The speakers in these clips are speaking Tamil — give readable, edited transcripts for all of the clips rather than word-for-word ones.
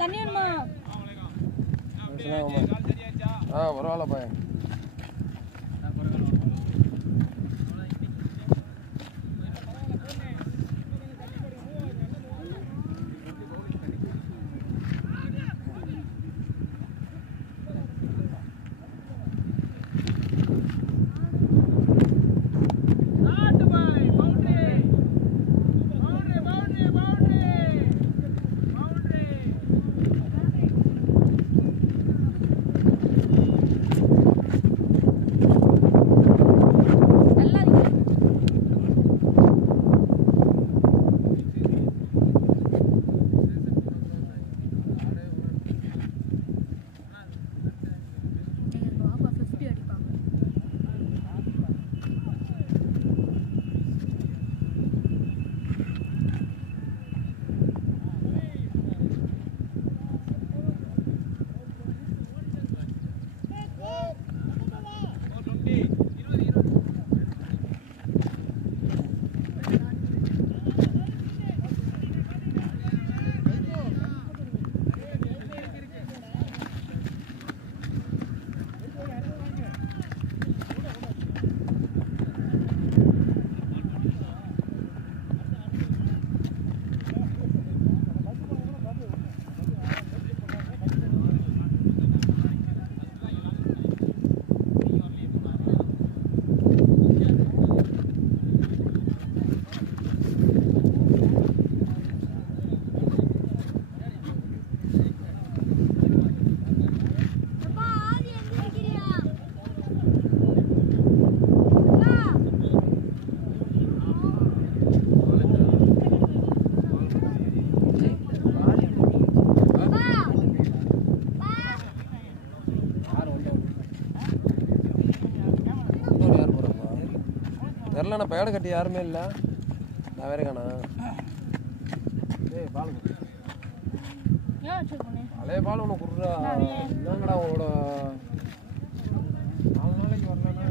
தண்ணி வேணுமா? பரவாயில்ல பையன். தெரிலண்ணா, பேடை கட்டி யாருமே இல்லை. நான் வேற காணா. பழைய பால் ஒன்று கொடுறா. என்னங்கடா உங்களோட 4 நாளைக்கு வரலன்னா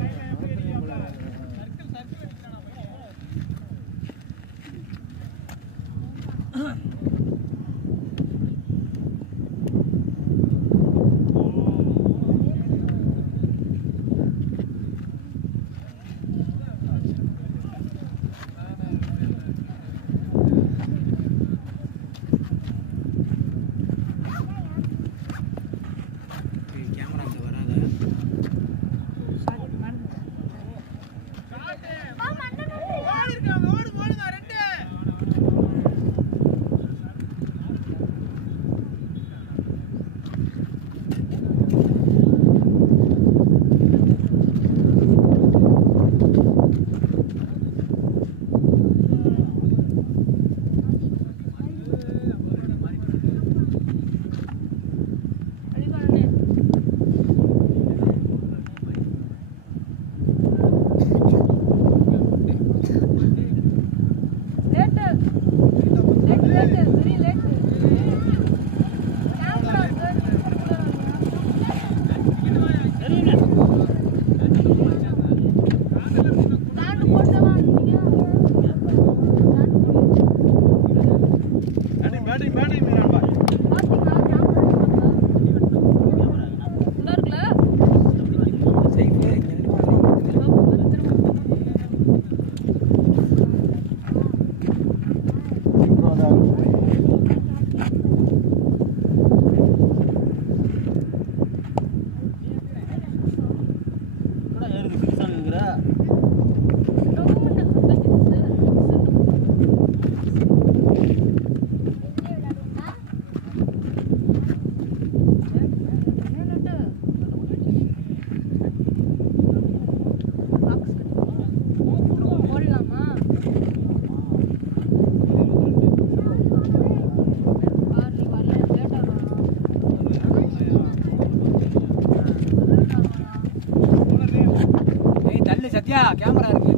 கேமரா இருக்கு.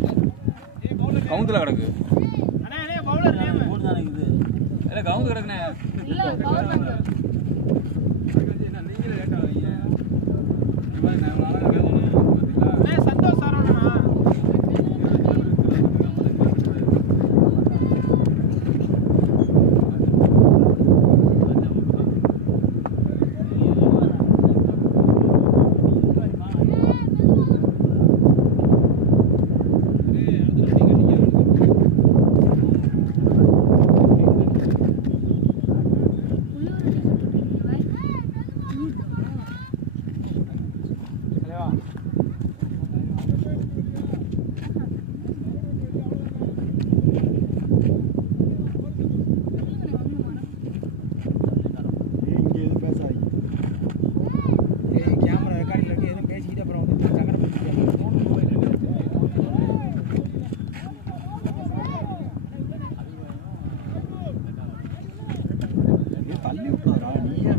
கவுந்துல கிடக்கு. அண்ணா ஏலே பவுலர் நேம் போடு தான இது. ஏலே கவுந்து கிடக்குனே. இல்ல பவுலர் தாங்க. நீங்களே லேட்டா வரீங்க. இவன் நான் அழகா தள்ளி விட்டாரா நீயே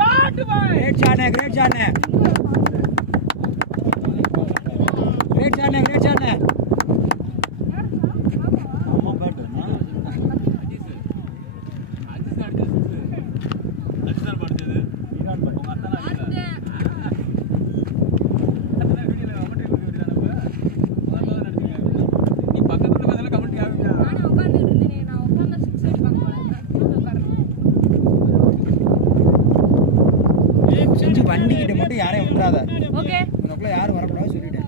Great shot, great shot. Great shot, great shot. அம்மா பேட் என்ன அடிச்சார் பாடுது ஈரான் பட் உங்க அண்ணா அடிச்சார் நீ பக்கத்துல பார்த்தா கமெண்ட் ஆகுங்க நான் உட்கார்ந்து இருந்தேனே நான் உட்கார்ந்து 6 அடிப்பாங்க போல செஞ்சு வண்டிக்கிட்ட மட்டும் யாரையும் விட்டுறாத. ஓகே உனக்குள்ள யாரும் வரக்கூடாது சொல்லிட்டேன்.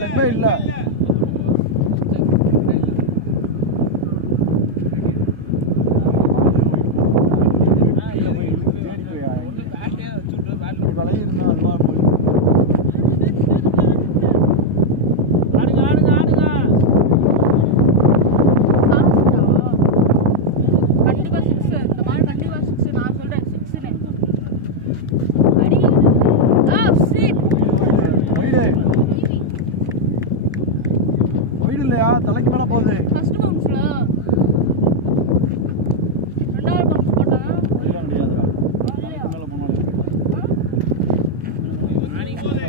லெக்மே இல்ல தலைக்கு மேல போகுது ஃபர்ஸ்ட் பவுன்ஸ்ல ரெண்டாவது பவுன்ஸ் போட்டா இல்ல முடியாதுடா தலைக்கு மேல போனால ராணி போதே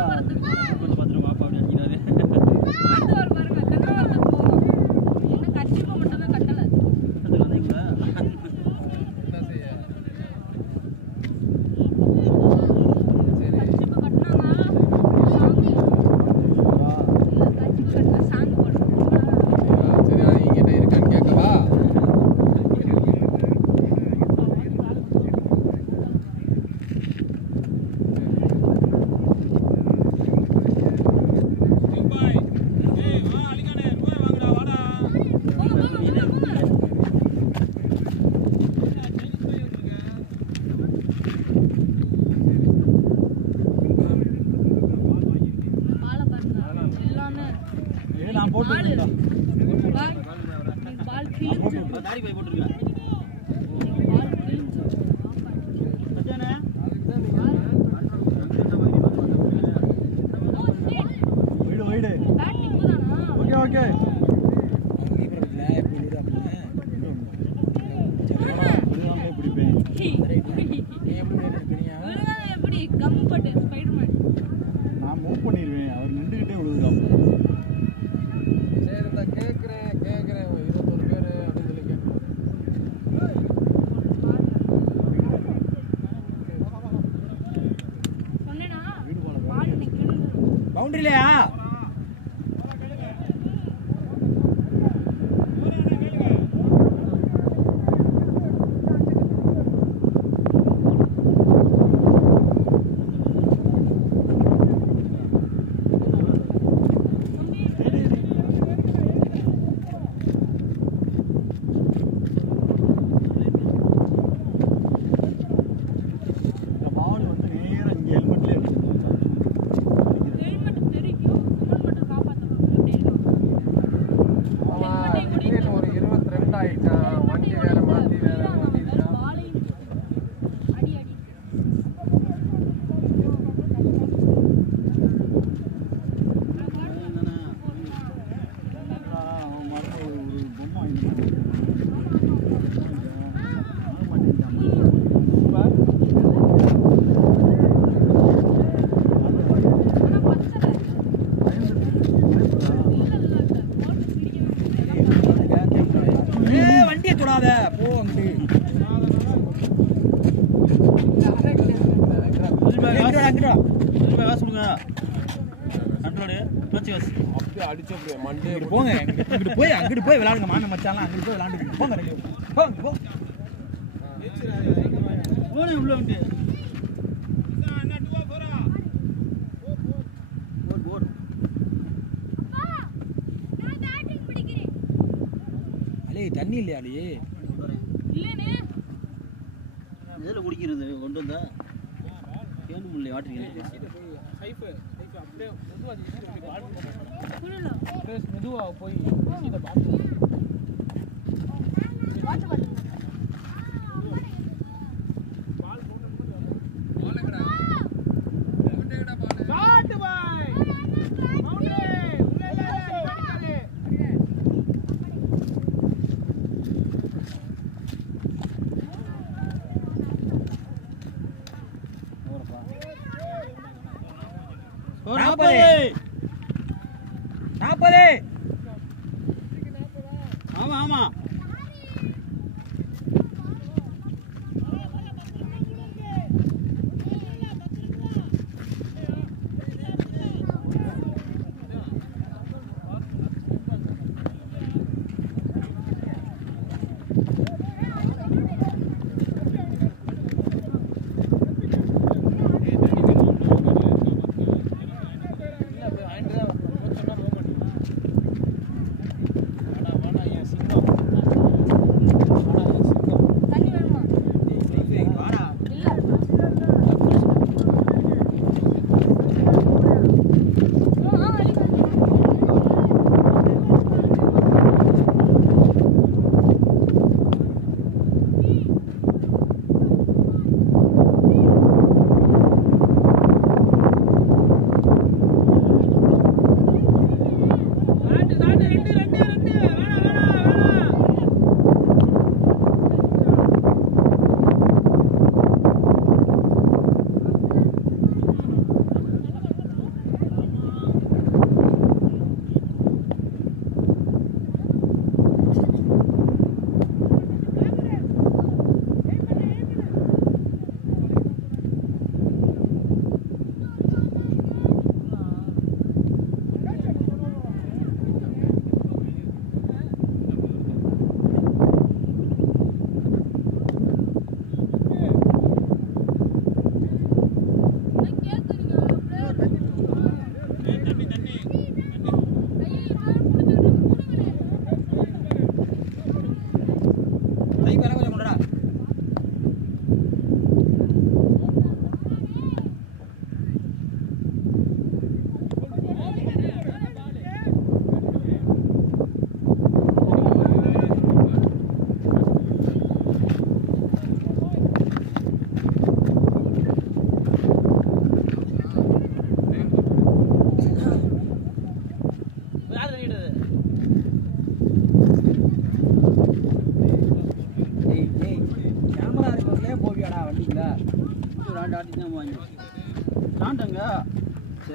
கண்ணாவரத்துக்கு போறோம். கொஞ்சம் பத்திரம் வாப்பா அப்படி அடிக்கிறாரு. அடுத்த வாரம் பாருங்க கண்ணாவரத்துக்கு போறோம். இன்னும் கச்சிப்பா மட்டும் தான் கட்டல. பக்கத்துல வந்தீங்களா? கச்சிப்பா கட்டினாங்க சாங் இல்ல கச்சிப்பா கட்டினா சாங் போடுறோம். சரி அது என்கிட்ட இருக்கான்னு கேட்கவா? பாலை பாருங்க எல்லாமே நான் போட்டு பால் கிழிஞ்சு தாடி போய் போட்டுருங்க. பால் கிழிஞ்சு மச்சானே வீடு வீடு பேட் நிக்குதானா ஓகே ஓகே பிடிப்பேன் விழுகாத எப்படி கம் பட்டு ஸ்பைடர்மேன் நான் மூவ் பண்ணிடுவேன் அவர் நின்றுக்கிட்டே விழுதுதான் சரி இந்த கேட்குறேன் 21 பேர் அப்படின்னு சொல்லி கேட்குறேன். சொன்னேனா பால் நிக்கணும் பவுண்டரிலையா பால் வந்து நேராக இங்கே ஹெல்மெட்லேயே ஹெல்மெட் தெரியும் சுமன் மட்டும் காப்பாற்றணும் எப்படி இருக்கும் அவன் டிக்கெட் ஒரு 22 ஆயிட்டான். வண்டி வேற மாற்றி வேற ஓட்டிருக்கான். பாலையும் அடி அடி அவன் மரம் ஒரு பொம்மை வாங்கிட்டு ஆனா பச்சல வண்டியை தொடாத போ அங்கிட்டு அங்கிட்டு வா. காசு கொடுங்க. கண்ட்ரோடு பேச்சு காசு. அப்படியே அடிச்சு அப்படியே மண்டே இங்கிட்டு போங்க அங்கிட்டு போய் விளையாடுங்க மான மச்சாலாம் அங்கிட்டு போய் விளையாண்டுங்க போங்க ரெண்டு பேரும். போங்க போ போனே உள்ள வந்து போர் அலே தண்ணி இல்லையா அலே இல்லனே எதில் குடிக்கிறது கொண்டு வந்தா கேனு முல்லை வாட்டுறீங்க. குளிரல மெதுவா போய் வாட்ச் பாரு ஒரு 40. ஆமா ஆமா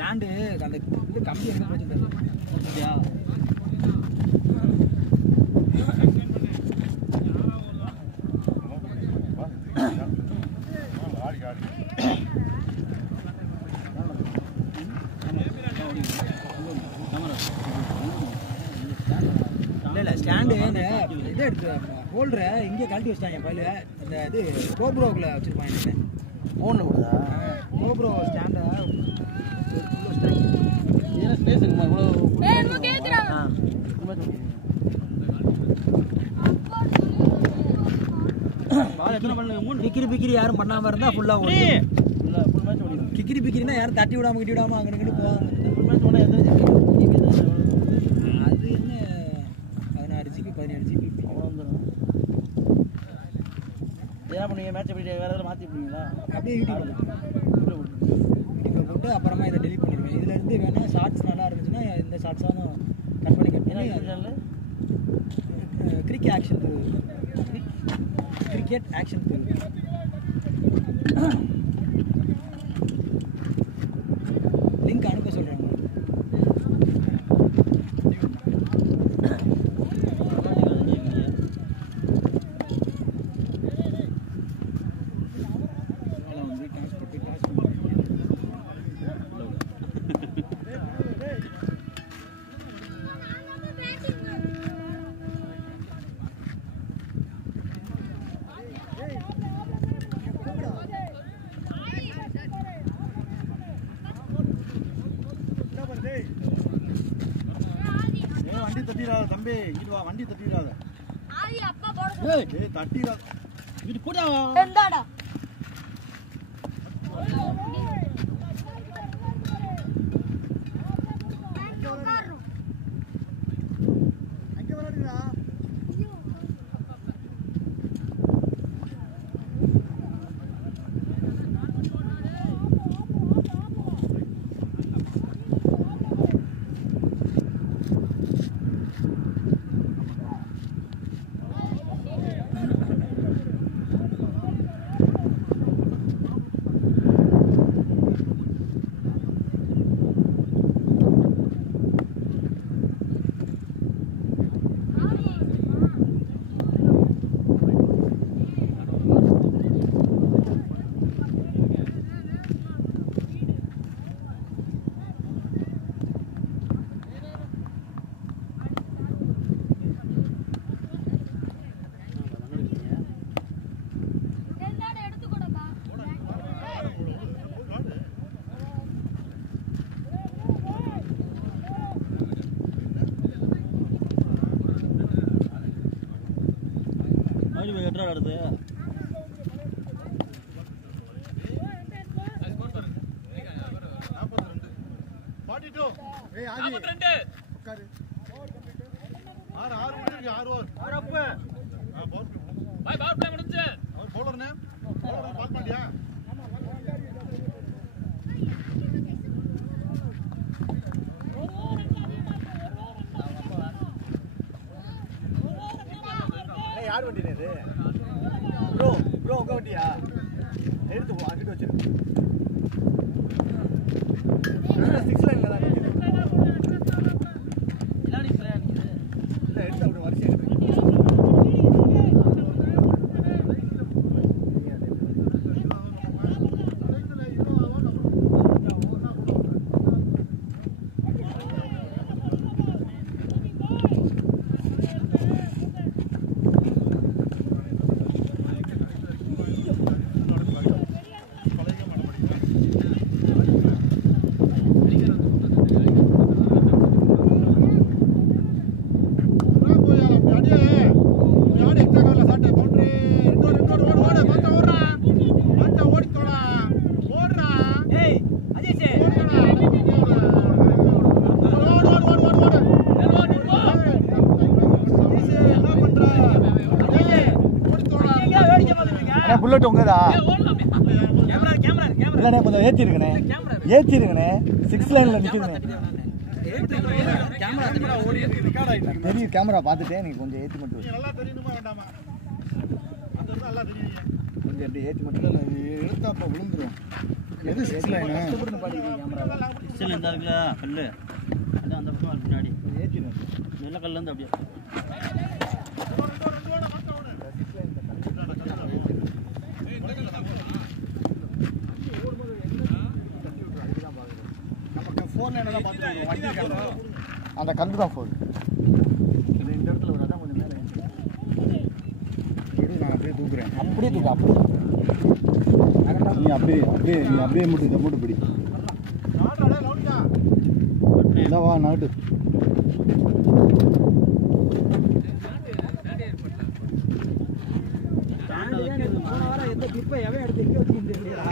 ஸ்டாண்டு அந்த இது கம்பி எங்கே போச்சு தெரியல. இல்லை ஸ்டாண்டு இந்த இதை எடுத்து ஹோல்டரை இங்கே கழட்டி வச்சிட்டாங்க பையில. அந்த இது கோப்ரோவில் வச்சுருப்பாங்க. ஃபோனில் கொடுதா கோப்ரோ ஸ்டாண்டை ஏன்னா ஸ்பேஸ் இருக்குமா இவ்வளோ பால் எத்தனை பண்ணுங்க 3 கிக்கிரி பிக்கிரி யாரும் பண்ணாமல் இருந்தால் ஃபுல்லாக ஓடும். இல்லை ஃபுல் மேட்ச் ஓடிடும். கிக்கிரி பிக்கிரினா யாரும் தட்டி விடாமல் கிட்டி விடாமல் அங்கே இங்கிட்டு போவாங்க. ஃபுல் மேட்ச் ஓட எத்தனை அது என்ன 16 ஜிபி 17 ஜிபி அவ்வளோ வந்துடும். என்ன பண்ணுவீங்க மேட்ச் எப்படி வேறு எதாவது மாற்றி போவீங்களா? அப்படியே யூடியூப்ல போட்டு அப்புறமா இதை டெலிட் பண்ணிடுவேன். இதுல இருந்து வேணா ஷார்ட்ஸ் நல்லா இருந்துச்சுன்னா இந்த ஷார்ட்ஸாக கட் பண்ணி cricket action cricket action link அனுப்ப சொல்றாங்க. வண்டி தட்டிடாத தம்பி, இங்க வா, வண்டி தட்டிடாத. ஆதி அப்பா போட ஏய் தட்டிடாத. இது போடா. எந்தாடா அங்க வரடுடா. எட்ரா அடுத்து யார் வண்டி இது? ப்ரோ ப்ரோ உங்க வண்டியா? எடுத்து போ, அங்கிட்டு வச்சிரு. 6 லைன்ல தான் நிக்குது. இலாடி ஸ்லையா நிக்குது. இல்ல எடுத்து அப்படி வரிசை எடுத்து. புல்லட் உங்கதா? இல்லண்ணே கொஞ்சம் ஏற்றிருக்கண்ணே, ஏற்றிருக்கண்ணே. 6 லைனில் நிற்குதுண்ணே. தெரியும், கேமரா பார்த்துட்டேன். நீங்கள் கொஞ்சம் ஏற்றி மட்டும் கொஞ்சம் எப்படி ஏற்றி மட்டும் எடுத்தா அப்போ விழுந்துடும். எது 6 லைன் கஷ்டப்பட்டு பாடிக்கிறேன் கேமரா சில இந்த இருக்குல்ல கல்லு அதான் அந்த பக்கம் பின்னாடி ஏற்றிடும் நல்ல கல்லு வந்து அப்படியே அந்த கந்து தான் ஃபோன் இந்த இடத்துல ஒரு அதான் கொஞ்சம் மேலே நான் அப்படியே தூக்குறேன். அப்படியே தூக்கு அப்படியே நீ அப்படியே மட்டும் இதை போட்டு பிடி. இதான் வா நாட்டு. போன வாரம் எந்த கிளிப்பை எவன் எடுத்து எங்கே வச்சுக்கிட்டு தெரியலடா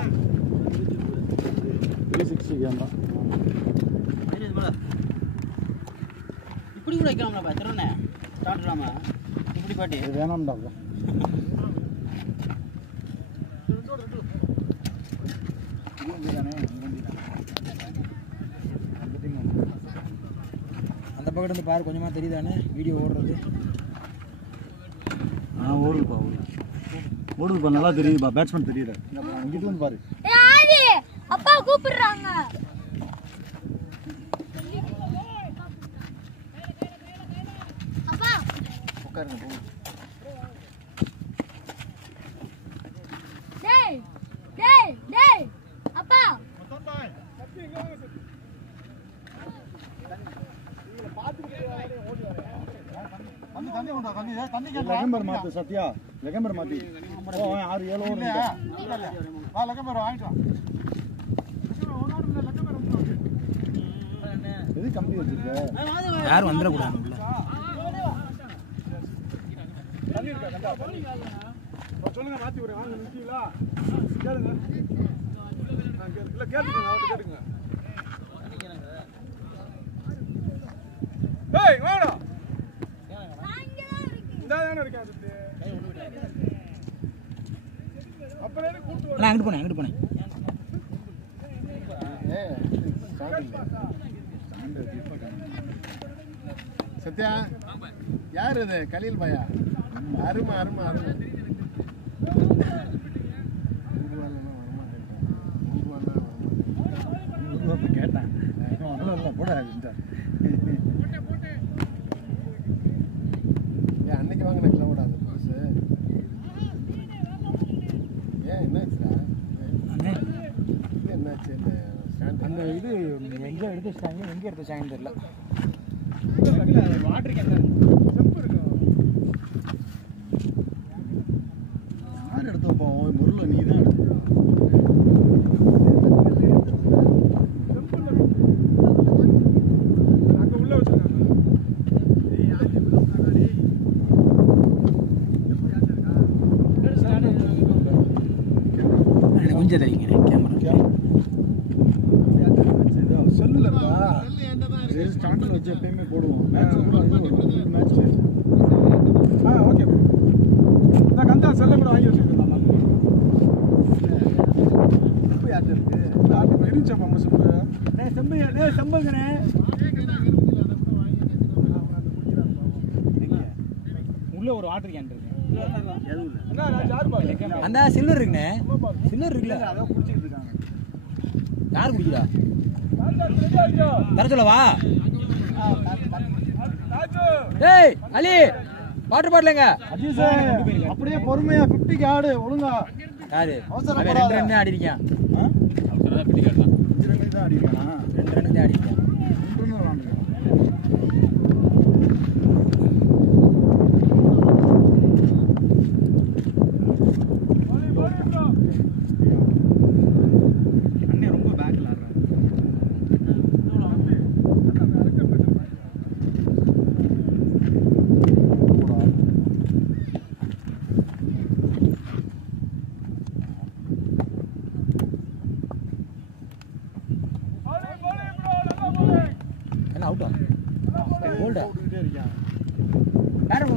360 கேமரா. இப்படி கூட வைக்கலாம்லப்பா திறனே ஸ்டார்ட்லாமா இப்படி பாட்டி இது வேணாம்டா. அந்த பக்கம் இருந்து பாரு கொஞ்சமா தெரியுதானே வீடியோ ஓடுறது ஓடுதுப்பா நல்லா தெரியுதுப்பா. பேட்ஸ்மேன் தெரியல. இங்கிட்டு வந்து பாரு. அப்பா கூப்பிடுறாங்க. அப்பா உட்காருங்க. டேய் டேய் டேய் அப்பா லெகம்பர் மாத்து சத்யா. லெகம்பர் மாத்தி 6 7 ஓவர் வா. லெகம்பர் வாங்கிட்டு வா. எது கம்பி வச்சிருக்க? யாரும் வந்துடக்கூடாது உள்ள சொல்லுங்க மாத்தி விடுங்க வாங்க நிக்கீங்களா கேளுங்க இல்ல கேட்டுங்க அவர்ட்ட கேட்டுங்க டேய் வாடா இந்தானே இருக்கா சுத்தி அப்புறம் கூட்டி நான் அங்கிட்டு போனேன் சத்யா யார் இது கலீல் பையா அருமை அருமை அருமை கேட்டேன் போட அன்னைக்கு வாங்கின கிளவுட் அது புதுசு ஏன் என்னாச்சுடா என்னாச்சு அந்த இது எங்கே எடுத்து வச்சிட்டாங்க எங்கே எடுத்து வச்சாங்கன்னு தெரியல வாட்டர் கேன் யார் எடுத்து வைப்போம்? முருள் நீ தான் அங்கே உள்ள வச்சுருக்காங்க எனக்கு கொஞ்சம் தெரியுங்க கேமரா செல்லுலப்பா. ஸ்டாண்டில் வச்சு எப்பயுமே போடுவோம். மேட்ச் மேட்ச் ஓகே நான் கந்தா செல்ல கூட வாங்கி வச்சுருக்கேன் இருந்துச்சப்பா நம்ம செம்புங்கண்ணே உள்ள ஒரு வாட்டர் கேன் இருக்கு அந்த சில்லர் இருக்குண்ணே சில்லர் இருக்குல்ல அதான் குடிச்சிட்டு இருக்காங்க. யார் குடிக்கிறா தர சொல்லவா டேய் அலி வாட்டர் பாட்டிலுங்க அப்படியே பொறுமையா 50க்கு ஆடு ஒழுங்கா. யாரு அவசரப்படாத. அவன் 2 ரன் ஆடி இருக்கான் அவசரம் பிடி காட்டலாம் 5 ரன் தான் அடிக்கிறானா? 2 ரன் தான் ஆடி இருக்கான் 2 ரன் விளாண்டுருக்கான். அண்ணே ரொம்ப பேக்ல ஆடுறான் என்ன அவுட்டா போல்டா யாரும்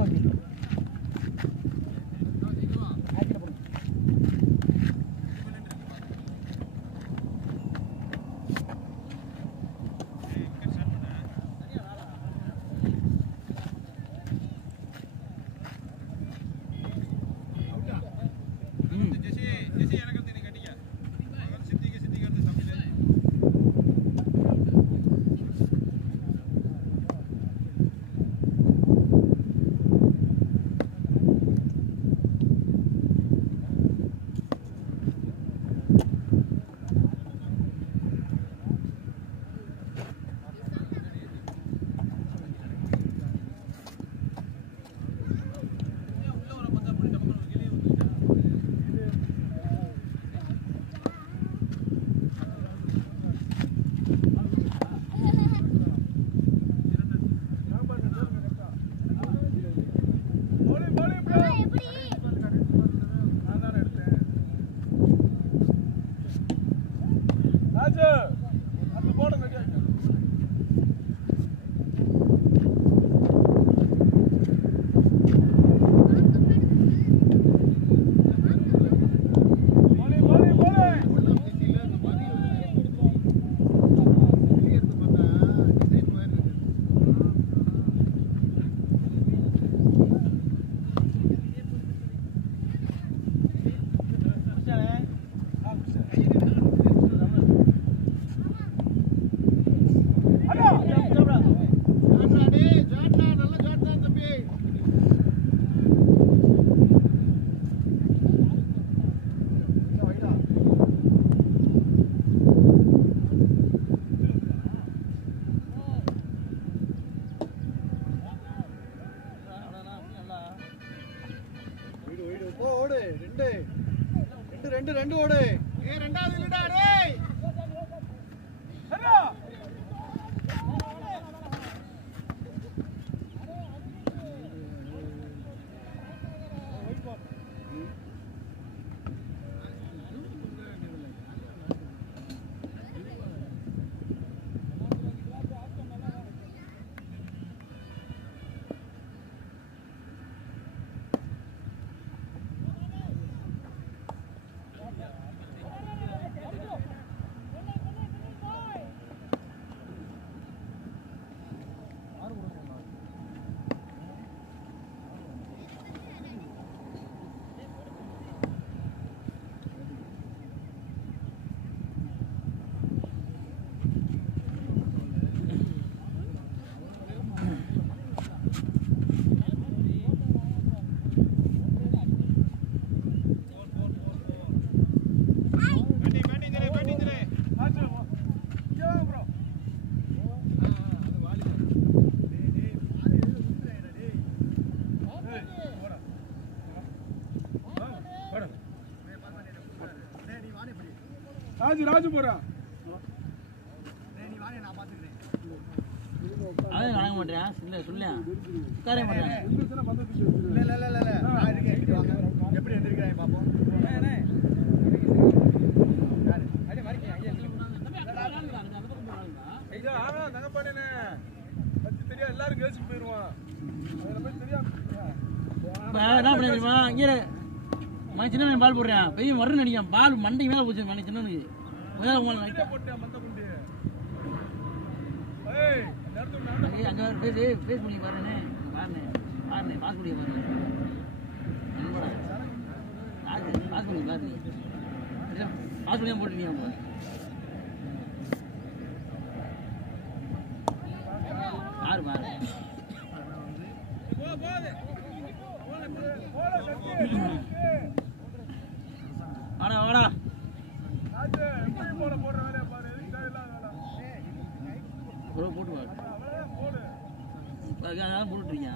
ரெண்டு ஓடு ரெண்டாவது இல்லடா டேய் சரியா ராஜு போறான் அவன் வாங்க மாட்டேன் இல்ல சொல்ல உட்கார மாட்டேன் எப்படி எந்திரிக்கிறாங்க பாப்போம் தெரியா எல்லாரும் கேசிட்டு போயிருவான் என்ன பண்ண தெரியுமா இங்கே மணி சின்ன பால் போடுறேன் பெரிய மருந்து அடிக்கான் பால் மண்டைக்கு மேலே போச்சு மணி சின்னனுக்கு போட்டேன் மந்த குண்டு அங்கே ஃபேஸ் பண்ணி பாருண்ணே பாருண்ணே பாஸ் பண்ணி பாருங்க பாஸ் பண்ணி பாஸ் பண்ணி போட்டுருக்கீங்க அவங்க பாரு வாடா வாடா போட்டு அதான் போட்டுருக்கீங்க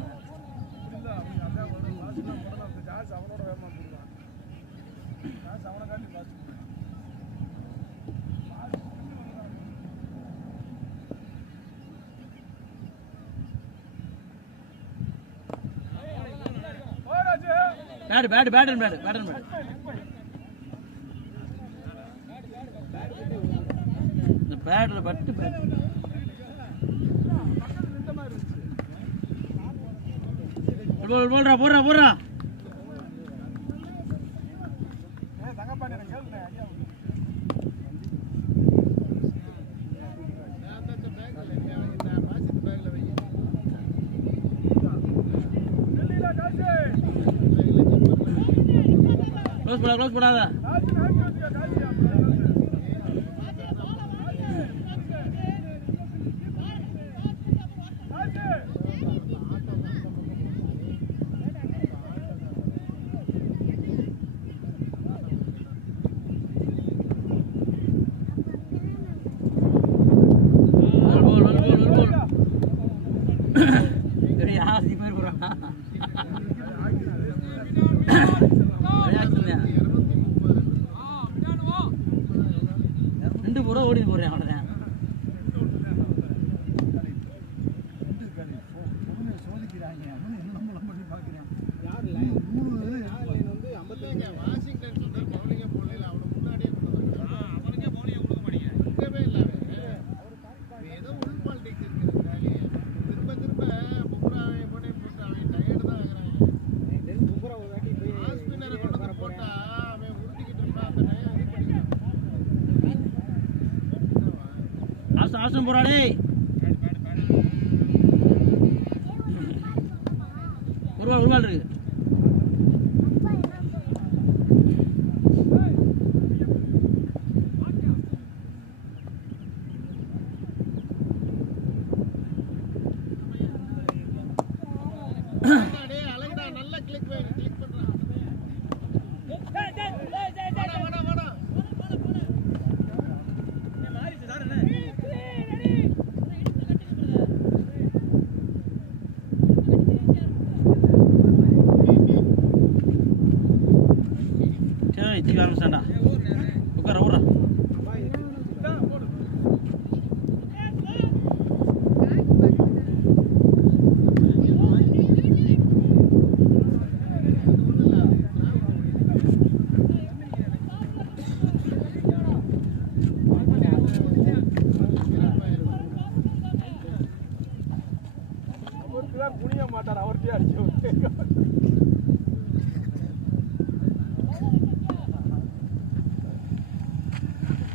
பேட் இந்த பேட்ல பட்டு பேட் போடுறா க்ளோஸ் போடாத ரெண்டு பூரா ஓடி போறேன் அவ்வளோதான் ஆசம் போறாடே ஒரு பால் இருக்கு Chơi, chị làm sao nào? தான் குனிய மாட்டார் அவர்கிட்டயே அடிச்சு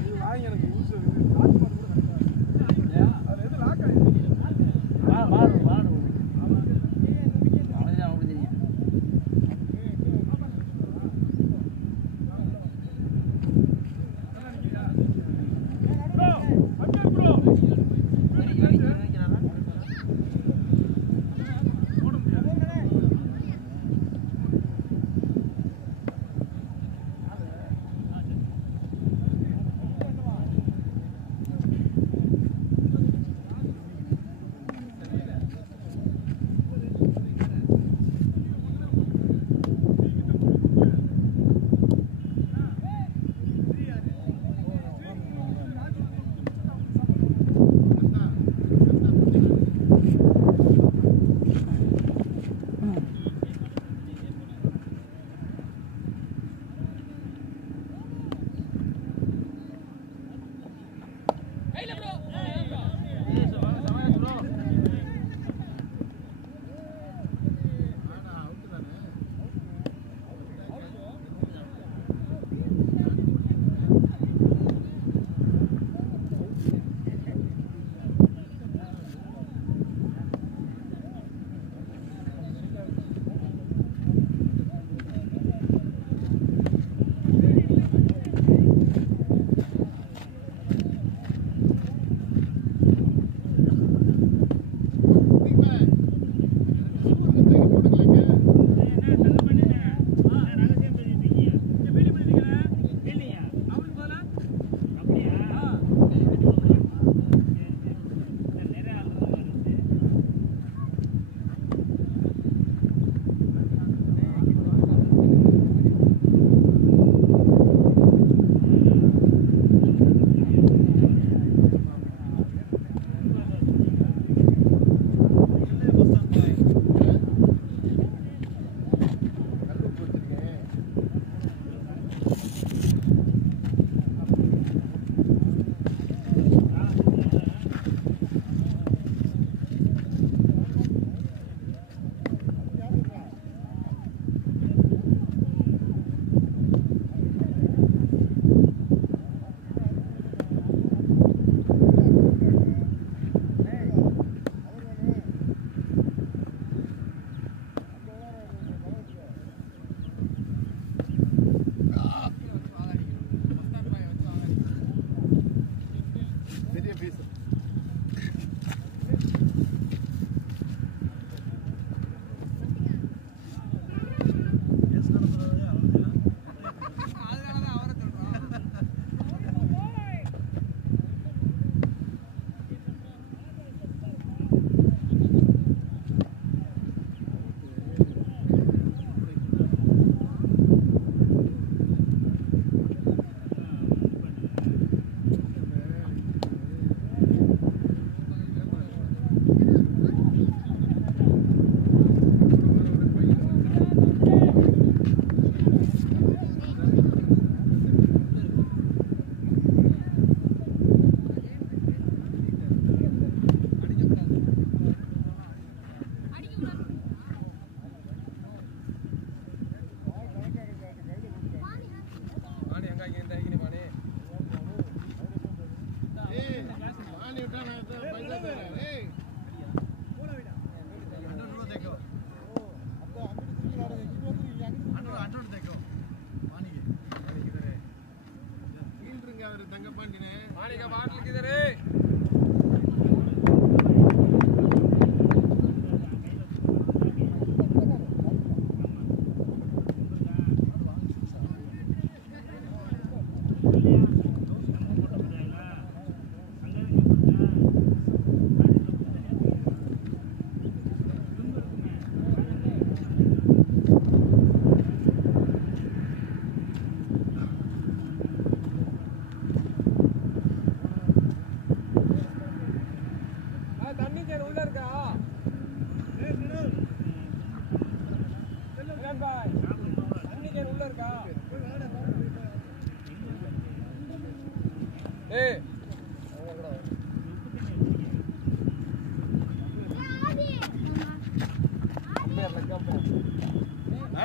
இது வாங்கி எனக்கு யூஸ் அது எது லாக் ஆயிடுச்சு மாடு அவன் அப்படி தெரியும்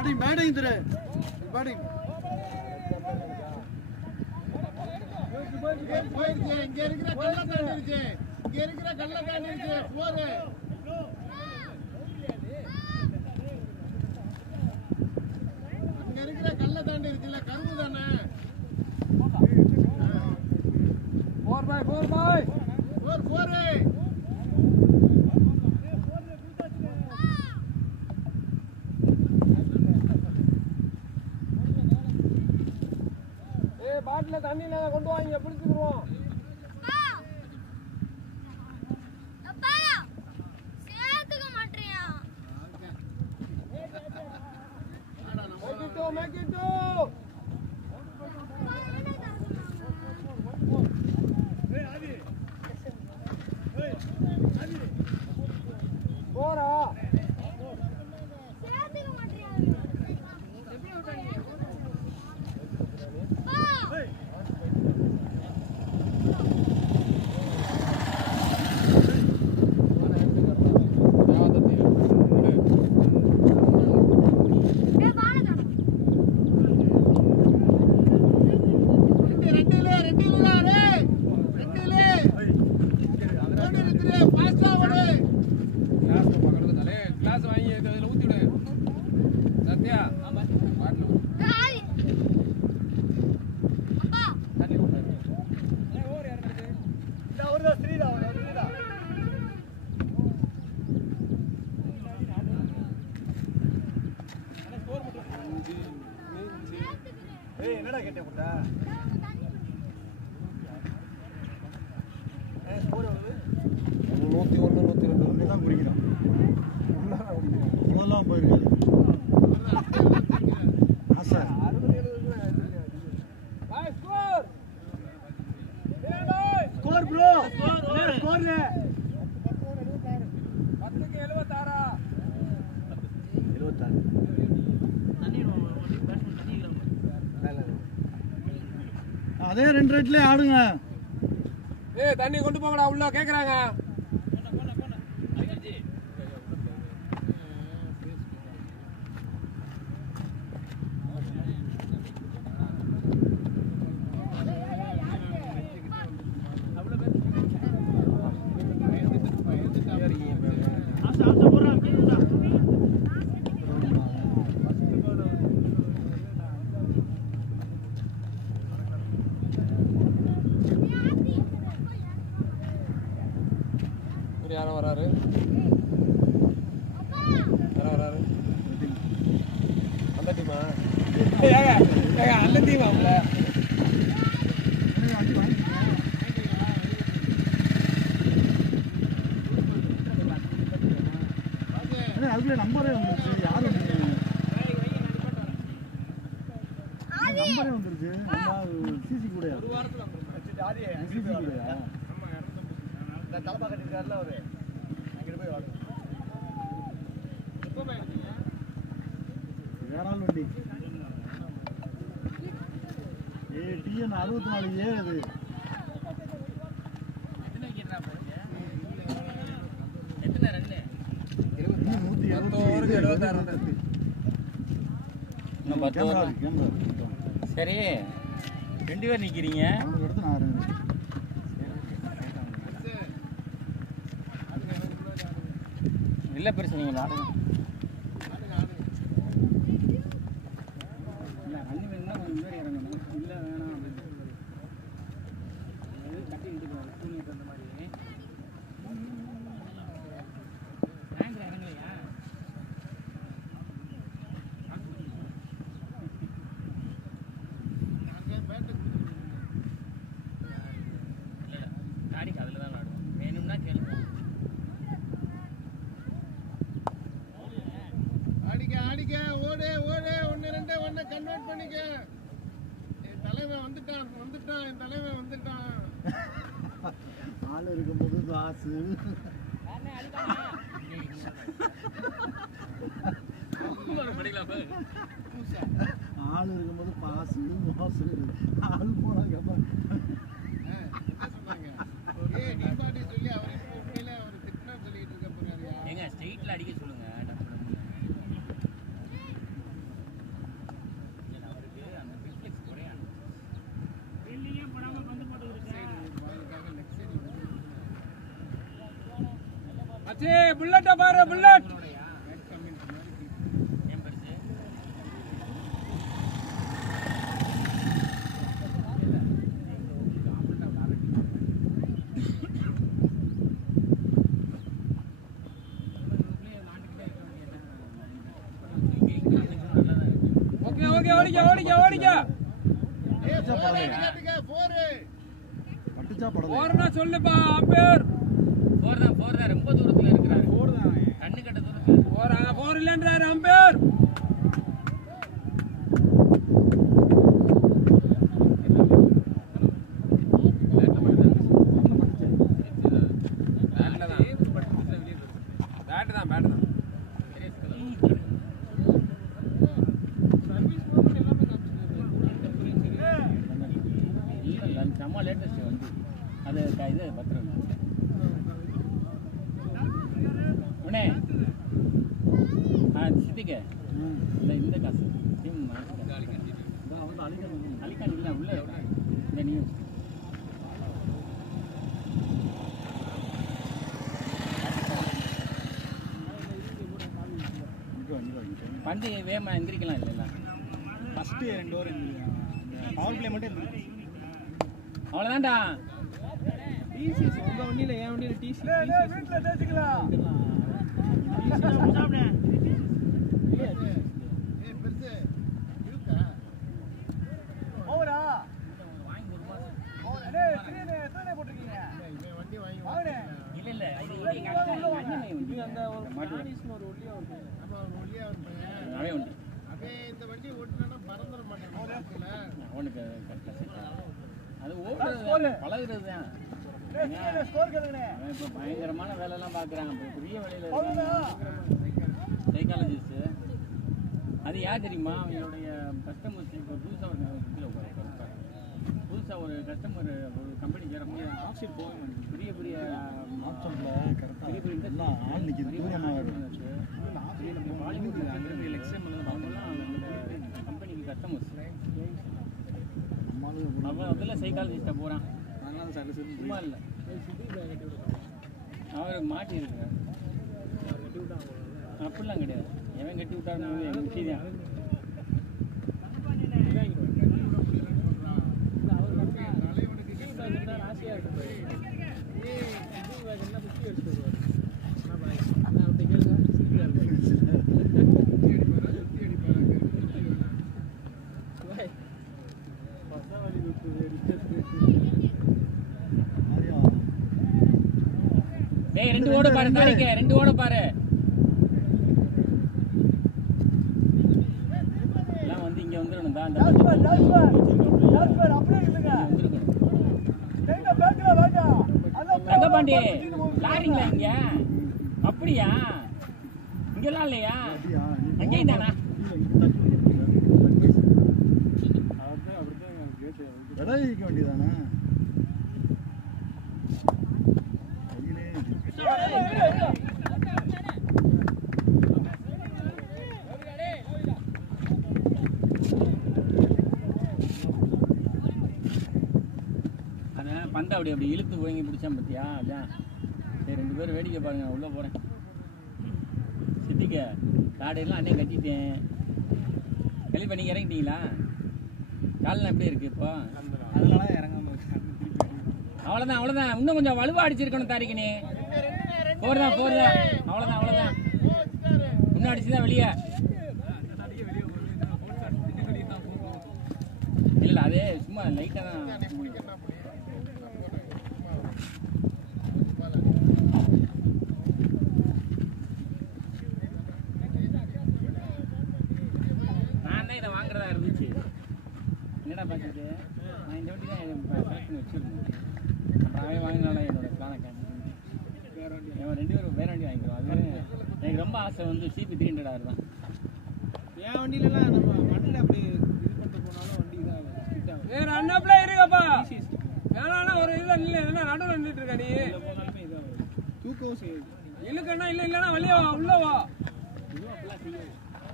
பேட்டிங் திரு பேட்டிங் போயிடுச்சு. இங்க இருக்கிற கல்ல தாண்டிருச்சு. போரு இங்க இருக்கிற கல்ல தாண்டி இருக்குல்ல கரும்பு தானே. 4x4 பாட்டில தண்ணியில கொண்டு வாங்க பிடிச்சுக்குருவோம். போறா கிளாஸ் வாங்கி அதில் ஊற்றி விடு சத்யா. தண்ணி ஓர் யாரு ஸ்ரீதா என்னடா கேட்டேன் போட்டா 101 102 தான் குடிக்கிறோம் இவ்வளோலாம் போயிருக்காது ஆசை ஸ்கோர் ப்ரோ ஸ்கோர்ல 10க்கு 76 அதே 2 ரேட்லயே ஆடுங்க. தண்ணி கொண்டு போங்கடா உள்ள கேக்குறாங்க. யாரும் வராரு அந்த டீமா அந்த டீமா அதுக்குள்ள நம்பரே வந்துருச்சு. யாரு நம்பரே வந்துருச்சு. சிசி கூடயா சிசி கூடயா தலைப்பா கட்டிருக்காருல அவரு அங்கிட்டு போய் வாங்க. வேற ஆள் வண்டி டிஎன் 64 அது 176 சரி 2 பேர் நிக்கிறீங்க. எடுத்து நான் இல்ல பெருசு நீங்க ஆடுங்க. கன்வெர்ட் பண்ணிக்க. என் தலைவன் வந்துட்டான் என் தலைவன் வந்துட்டான். ஆள் இருக்கும்போது காசு ஆள் இருக்கும்போது பாசு மாசு ஆள் போனாங்க சொல்லி அவர் திட்டினா சொல்லிட்டு இருக்க போறாரு. எங்க ஸ்ட்ரெயிட்ல அடிக்க சொல்லுங்க. மச்சி புல்லட்ட பாரு புல்லட் ஓகே ஓகே ஓடிக்க ஓடிக்க ஓடிக்க பட்டுச்சா படல போறனா சொல்லுப்பா அம்பேர் போர் தான் ரொம்ப தூரத்துல இருக்கிறாரு கண்ணு கட்ட தூரத்துல போறாங்க போர் இல்லன்றாரு அம்பேர் செம்ம லேட்டஸ்ட் வந்து அது இது பத்திரம் உடனே சித்திக்க இல்லை இந்த காசு சிம் அலிகான் இல்லை உள்ள இந்த நியூஸ் பந்து வேகமாக எந்திரிக்கலாம் இல்லைல்ல ஃபர்ஸ்ட் 2 ஓவர் பவர் பிளே மட்டும் இருக்கு அவ்வளோதான்டா டிசிசி உங்க வண்டியில என் வண்டியில டிசி வீட்டுல தேய்ச்சிக்கலாம் ஓவரா போட்டிருக்கீங்க இல்லை அந்த ஒரு மாட்டிஸ்னு ஒரு ஒல்லியா வண்டி இந்த வண்டி ஓட்டுனா மறந்துட மாட்டேன் அவனுக்கு அது ஓடுறது பழகுறது தான் இப்போ பயங்கரமான வேலையெல்லாம் பார்க்குறாங்க இப்போ பெரிய வேலையில் சைக்காலஜிஸ்ட் அது யார் தெரியுமா அவங்களுடைய கஸ்டமர்ஸ் இப்போ புதுசாக ஒரு கஸ்டமர் ஒரு கம்பெனி சேர முடியாது ஆப்ஷன் போக பெரிய பெரிய பெரிய பெரிய பாலிவுட் பெரிய எக்ஸ்ட்ரீம் அவங்கெல்லாம் அந்த கம்பெனிக்கு கஸ்டமர்ஸ் அவன் அதில் சைக்காலஜிஸ்ட்டாக போகிறான் சும்மா இல்லை அவர் மாட்டி இருக்கிறார் அப்படிலாம் கிடையாது எவன் கட்டி விட்டாருன்னு எங்கள் விஷயம் டேய் 2 ஓட பாரு தாரிக்க 2 ஓட பாரு எல்லாம் வந்து இங்க வந்துறணும் தான் அந்த பாண்டி லாரிங்களா இங்க அப்படியா இங்கெல்லாம் இல்லையா அங்கேயும் தானா விளைவிக்க வேண்டியதானே பந்தை அப்படி இழுத்து போய் பிடிச்சான் பார்த்தியா அதான் சரி 2 பேரும் வேடிக்கை பாருங்க உள்ளே போகிறேன் சித்திக்க காடையெல்லாம் அண்ணே கட்டிட்டேன் கல்வி பண்ணி இறங்கிட்டீங்களா காலெலாம் எப்படி இருக்கு இப்போ அதனால இறங்காம அவ்வளோதான் இன்னும் கொஞ்சம் வலுவா அடிச்சிருக்கணும் தாரிக்கணி போறதான் அவ்வளோதான் இன்னும் அடிச்சுதான் வெளியே இல்லை அதே சும்மா லைட்டாக தான் என்னடா பார்த்துட்டு நான் இந்த வண்டி தான் செலக்ட் வச்சுருந்தேன் அப்புறம் அவன் வாங்கினால என்னோட பிளானை கேட்டு 2 பேரும் வேற வண்டி வாங்கிக்கிறோம் அது எனக்கு ரொம்ப ஆசை வந்து CP 300 தான் என் வண்டியிலலாம் நம்ம வண்டியில் அப்படி இது பண்ணிட்டு போனாலும் வண்டி இதாக வேற அண்ணாப்ல இருக்கப்பா வேணா ஒரு இதுல நில்ல என்ன நடுவுல நின்னுட்டு இருக்க நீ போனாலுமே இதாக தூக்கவும் செய்யுது இழுக்கண்ணா இல்லைன்னா வெளியே வா உள்ள வா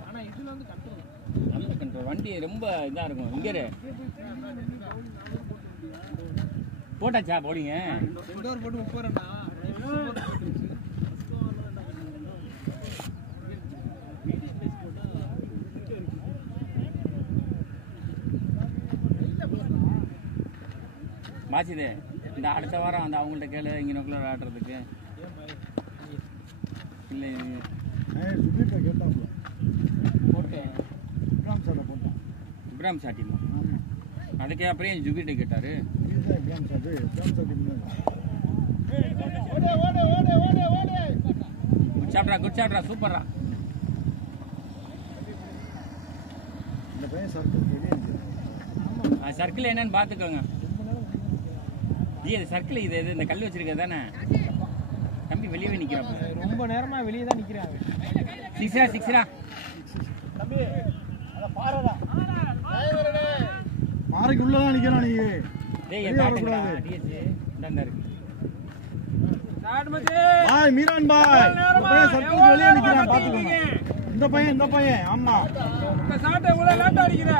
ஆனால் இதில் வந்து கண்ட்ரோல் நல்ல கண்ட்ரோல் வண்டி ரொம்ப இதாக இருக்கும் இங்கே போட்டாச்சா போடிங்க 2 ஓவர் போட்டு 30 ரன்னா வாசிதே இந்த அடுத்த வாரம் அந்த அவங்கள்ட்ட கேளு இங்கே நோக்கில் ஆடுறதுக்கு இல்லை சுபீர்கிட்ட கேட்டாப்புல போட்டேன் இப்ராம் சாரை போட்டேன். இப்ராம் சாட்டிமா அதுக்கே அப்புறம் ஜுபீர்கிட்ட கேட்டாரு இதுதான் இப்ராம் சார் குட் சாப்பிட்றா சூப்பர்ரா. இந்த பையன் சர்க்கிள் வெளியே நிற்கிறான். சர்க்கிள் என்னன்னு பார்த்துக்கோங்க. இது சர்க்கிள் இது இந்த கல் வச்சிருக்கிறது தானே தம்பி வெளியே நிற்கிறான். ரொம்ப நேரமா வெளியே தான் நிக்கிறாங்க. சிக்ஸரா தம்பி அத பாறடா பாறைக்கு உள்ள தான் நிக்கறான் நீ. டேய் ஏன் பாட்டுங்கடா டிஎஸ் இந்தந்த இருக்கு. ஸ்டார்ட் மச்சி. பாய் மீரான் பாய். பையன் சர்க்கிள் வெளியே நிக்கறான் பாத்துக்கோங்க. இந்த பையன் ஆமா. இந்த சாட்டை உள்ள லேட்டா அடிக்குற.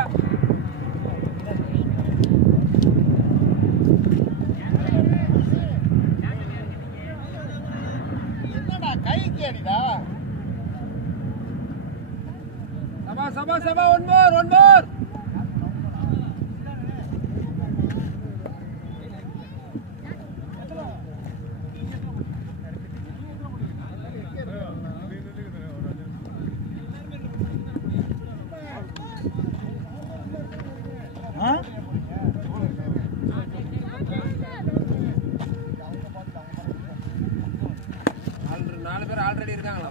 என்னடா கைக்கு அடிடா. சபா ஒன் மோர். நாலு பேர் ஆல்ரெடி இருக்காங்களா?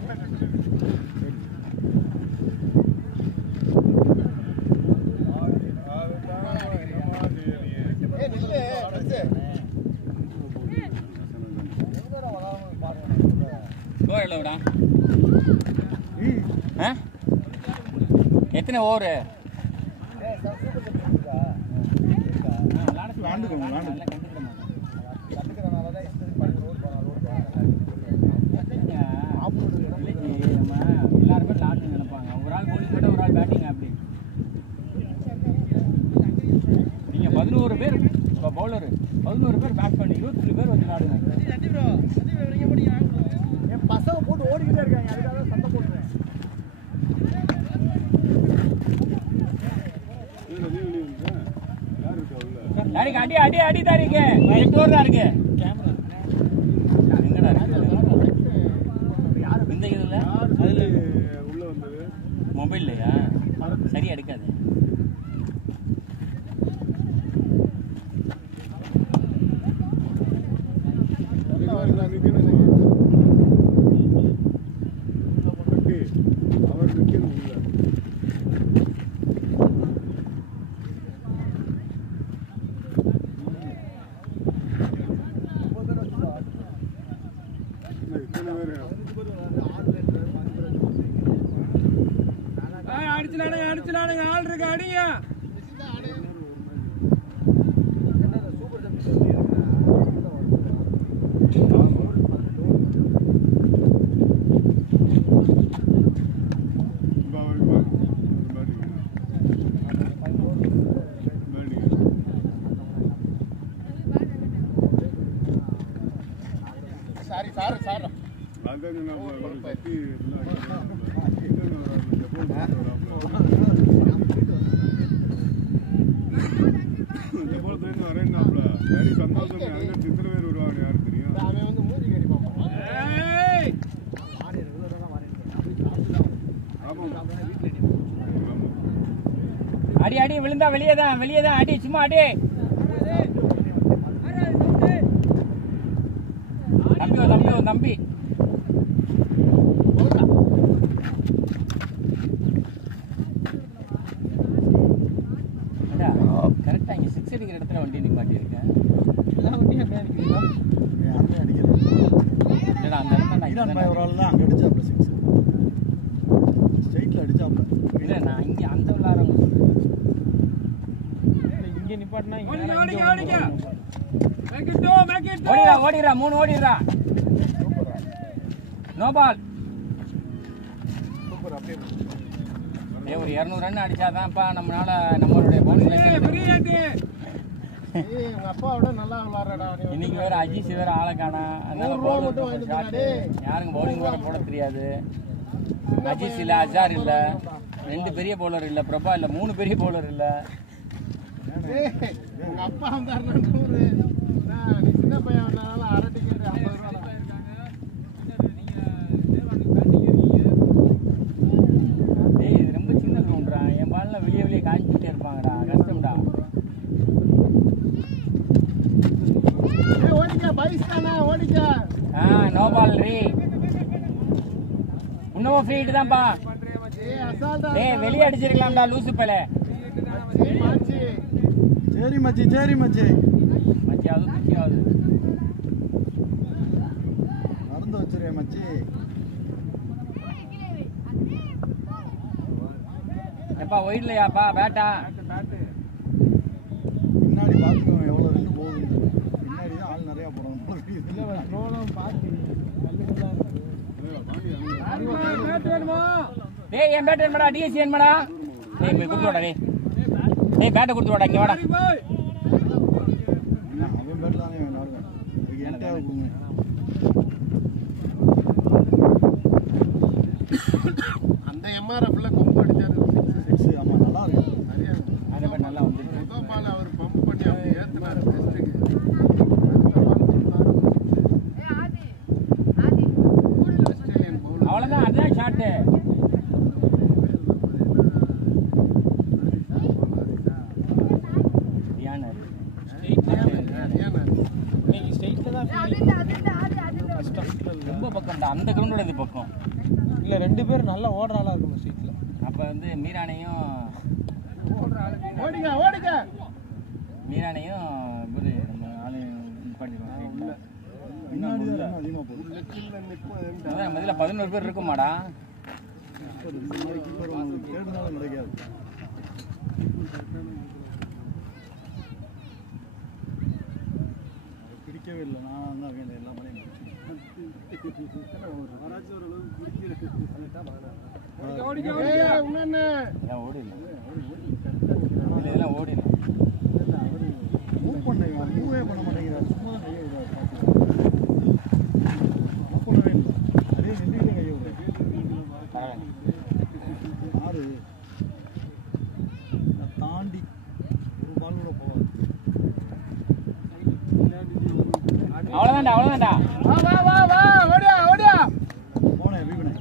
எத்தனை ஓவர் எல்லாருமே லாட்னு நினைப்பாங்க. ஒரு ஆள் போலிங் போட்டால் ஒரு ஆள் பேட்டிங். அப்படி நீங்கள் 11 பேர் இப்போ பவுலரு 11 பேர் பேட் பண்ணி 22 பேர் வந்து ஆடுங்க. என் பசங்க போட்டு ஓடிக்கிட்டே இருக்காங்க. அதுக்காக சண்டை போடுறேன். அடி தான் இருக்கு. 8 ஓவர் தான் இருக்கு. எங்கடா இருக்கு இந்த இதுல உள்ள வந்தது மொபைல்லையா சரியா எடுக்காது. அடிச்சுலானுங்க ஆள் இருக்கு அடிங்க. அடி விழுந்தா வெளியே தான் அடி சும்மா அடி. தம்பி கரெக்டா இங்க 6 அடிக்கிற இடத்துல வண்டி நிப்பாட்டி இருக்கேன். எல்லா வண்டியும் அப்படியே அடிக்கிறீங்களா? யாருமே அடிக்கல. இல்லடா அந்த இடத்துல நான் ஒரு ஆள் தான் அங்க அடிச்சாப்ல 6 ஸ்ட்ரைட்ல அடிச்சாப்ல. இல்ல நான் இங்க அந்த விளையாடுறவங்க இங்க நிப்பாட்டினா ஓடிடுறா 3 ஓடிடுறா. No ball. ஒரு 200 ரன் அடிச்சாதான்ப்பா நம்மளால நம்மளுடைய இன்னைக்கு வேற அஜீஸ் வேற ஆளை காணா. அதனால யாருங்க பவுலிங் வேற போட தெரியாது. அஜீஸ் இல்ல, அசார் இல்ல, 2 பெரிய பவுலர் இல்ல, பிரபா இல்ல, 3 பெரிய பவுலர் இல்ல. அப்பா வந்தாருன்னா இது ரொம்ப சின்ன கிரவுண்ட்ரா. என் பால்ல வெளியே காய்ச்சிட்டே இருப்பாங்கடா. கஷ்டம்டா. நோ பால் ரீ. இன்னும் ஃப்ரீ ஹிட் தான்ப்பா. வெளியே அடிச்சிருக்கலாம்டா லூசு பல. சரி மச்சி சரி மச்சி மச்சியாவது குச்சியாவது மறந்து வச்சிருக்கேன் மச்சி. எப்பா ஒயிட்லையாப்பா பேட்டா? பின்னாடி பார்த்துக்கோங்க எவ்வளோ ரெண்டு போகுது. பின்னாடி தான் ஆள் நிறையா போகிறாங்க. டேய் என் பேட் வேணுமாடா? டிஎஸ்சி வேணுமாடா? டேய் போய் கொடுத்து வாடா. டேய் பேட்டை கொடுத்து வாடா. இங்கே வாடா. அவன் பேட்டில் தானே வேணும். என்கிட்ட கொடுங்க. அந்த எம்ஆர்எஃப்ல கொம்பு அடிச்சாரு. ஆமாம் நல்லா இருக்கு. அந்த பேட் நல்லா வந்துருக்கு. முதல் பால் அவர் பம்ப் பண்ணி அப்படி ஏத்துனாரு பெஸ்ட்டுக்கு. அவ்வளோதான். அதுதான் ஷாட்டு. ரொம்ப பக்கம்டா. அந்த கிரவுண்டோட இது பக்கம் இல்லை 2 பேர் நல்லா ஓடுற ஆளாக இருக்கும் ஸ்ட்ரீட்டில். அப்போ வந்து மீரானையும் இவரு நம்ம ஆளு பண்ணிடுவாங்க. பின்னாடி தான் அதிகமாக போகுது. அதான் முதல்ல 11 பேர் இருக்குமாடா? கேடுனாலும் கிடைக்காது. பிடிக்கவே இல்லை. நான் தான் வேணும் எல்லா மலையும் இதெல்லாம் ஓடிடலாம். இதெல்லாம் ஓடிடலாம். மூவ் பண்ணுங்க. மூவே பண்ண மாட்டேங்கிறார். சும்மா தான் கையை விடாது. மூவ் பண்ணவே இல்லை. அதே நெல்லியில் கையை விடுறேன். ஆறு தாண்டி ஒரு பால் கூட போகாது. அவ்வளோதான்டா அவ்வளோதான்டா. போனேன் வீவனே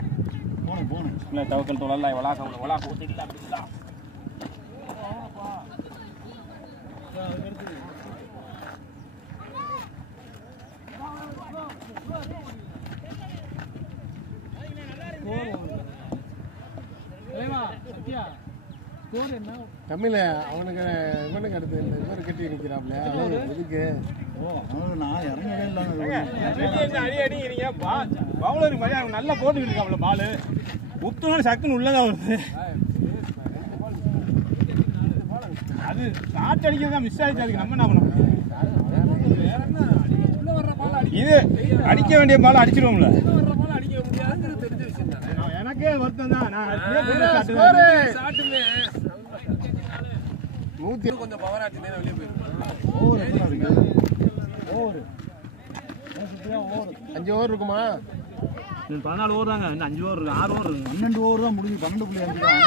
போனேன். இல்லை தவக்கல் தொழலாம். ஒலா கூட்டிடலாம். தமிழ அவனுக்கு இவனுக்கு அடுத்து இந்த இவர் கட்டி நிற்கிறாப்ல இதுக்கு. ஓ அவனுக்கு நான் இறங்கவே இல்லாமல் பவுலர் மாதிரி அவங்க நல்லா போட்டுக்கிட்டு இருக்காப்ல பாலு. உத்துனாலும் சக்குன்னு உள்ளதான் வருது. அது ஷாட் அடிக்கிறதா மிஸ் ஆயிடுச்சு. அதுக்கு நம்ம என்ன பண்ண? இது அடிக்க வேண்டிய பால் அடிச்சிருவோம்ல. எனக்கே வருத்தம் தான். கொஞ்சம் பவராட்சி நேரம் வெளியே போயிருக்கு. ஓவர் எத்தனை இருக்கு? ஓவர் 5 ஓவர் இருக்குமா? 14 ஓவர் தாங்க. இன்னும் 5 ஓவர் இருக்கு. 6 ஓவர் இருக்கு. 12 ஓவர் தான் முடிஞ்சு. 12.5 தான்.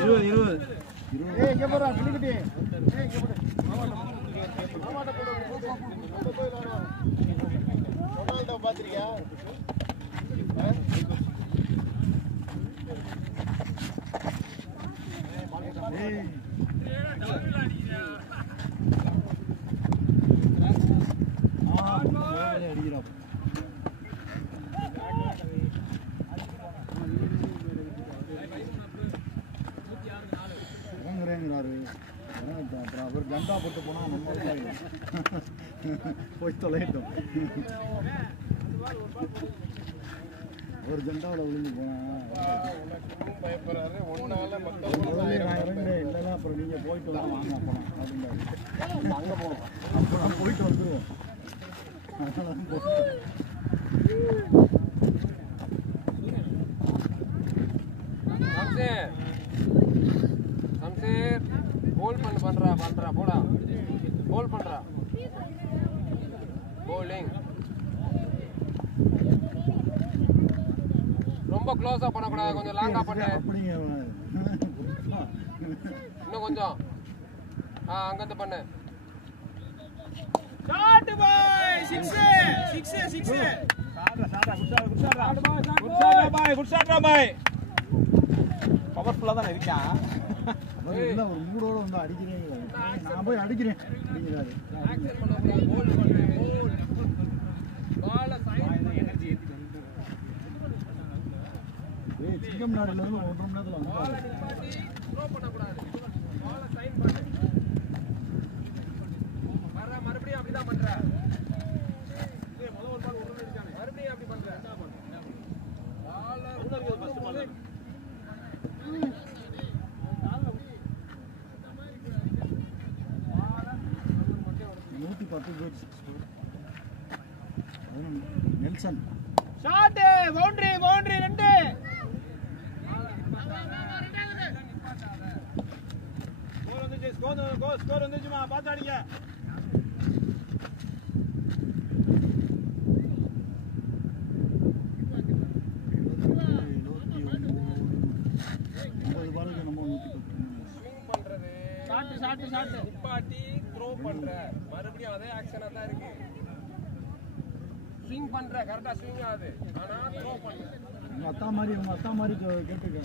7 ஓவர் 20. இங்கே போறா பிள்ளைகிட்டே. பாத்திரியா? அடிக்கிறான். இறங்குறேங்கிறாரு. அப்புறம் அவர் ஜண்டா போட்டு போனால் நம்ம போய் தொலைட்டோம். ஒரு ஜண்டாவில் விழுந்து போனேன். பயப்படுறாரு. ஒன்னால நான் இறங்குறேன். இல்லைன்னா அப்புறம் நீங்கள் போயிட்டு வாங்க போனோம் அப்படின்னாரு. அங்கே போனோம். அப்போ நான் போயிட்டு வந்துடுவோம். அதெல்லாம் போட்டு போல் பண்றா போடா. போல் பண்றா. போலிங் ரொம்ப க்ளோஸா பண்ணக்கூடாது. கொஞ்சம் லாங்கா பண்ணு. அப்படிங்க. இன்னும் கொஞ்சம் அங்கிருந்து பண்ணு. ஷாட் பாய் 6 பாய் பவர்ஃபுல்லா தான் இருக்கான். அவர் எல்லாம் ஒரு மூடோட வந்து அடிக்கிறேன், நான் போய் அடிக்கிறேன் அப்படிங்கிறாரு. சிங்கம் நாடுல இருந்து 1.5 மணி நேரத்துல வந்து மறுபடியும் அப்படிதான் பண்ற. மறுபடியும் அப்படி பண்ற. Nelson shot boundary 2. ஸ்கோர் வந்துச்சுமா, பார்த்து அடிங்க. நிப்பாட்டி த்ரோ பண்ற, மறுபடியும் அதே ஆக்ஷனா தான் இருக்கு. ஸ்விங் பண்ற, கரெக்டா ஸ்விங் ஆகுது, ஆனா த்ரோ பண்ற. உங்க அத்தா மாதிரி கேட்டுக்க.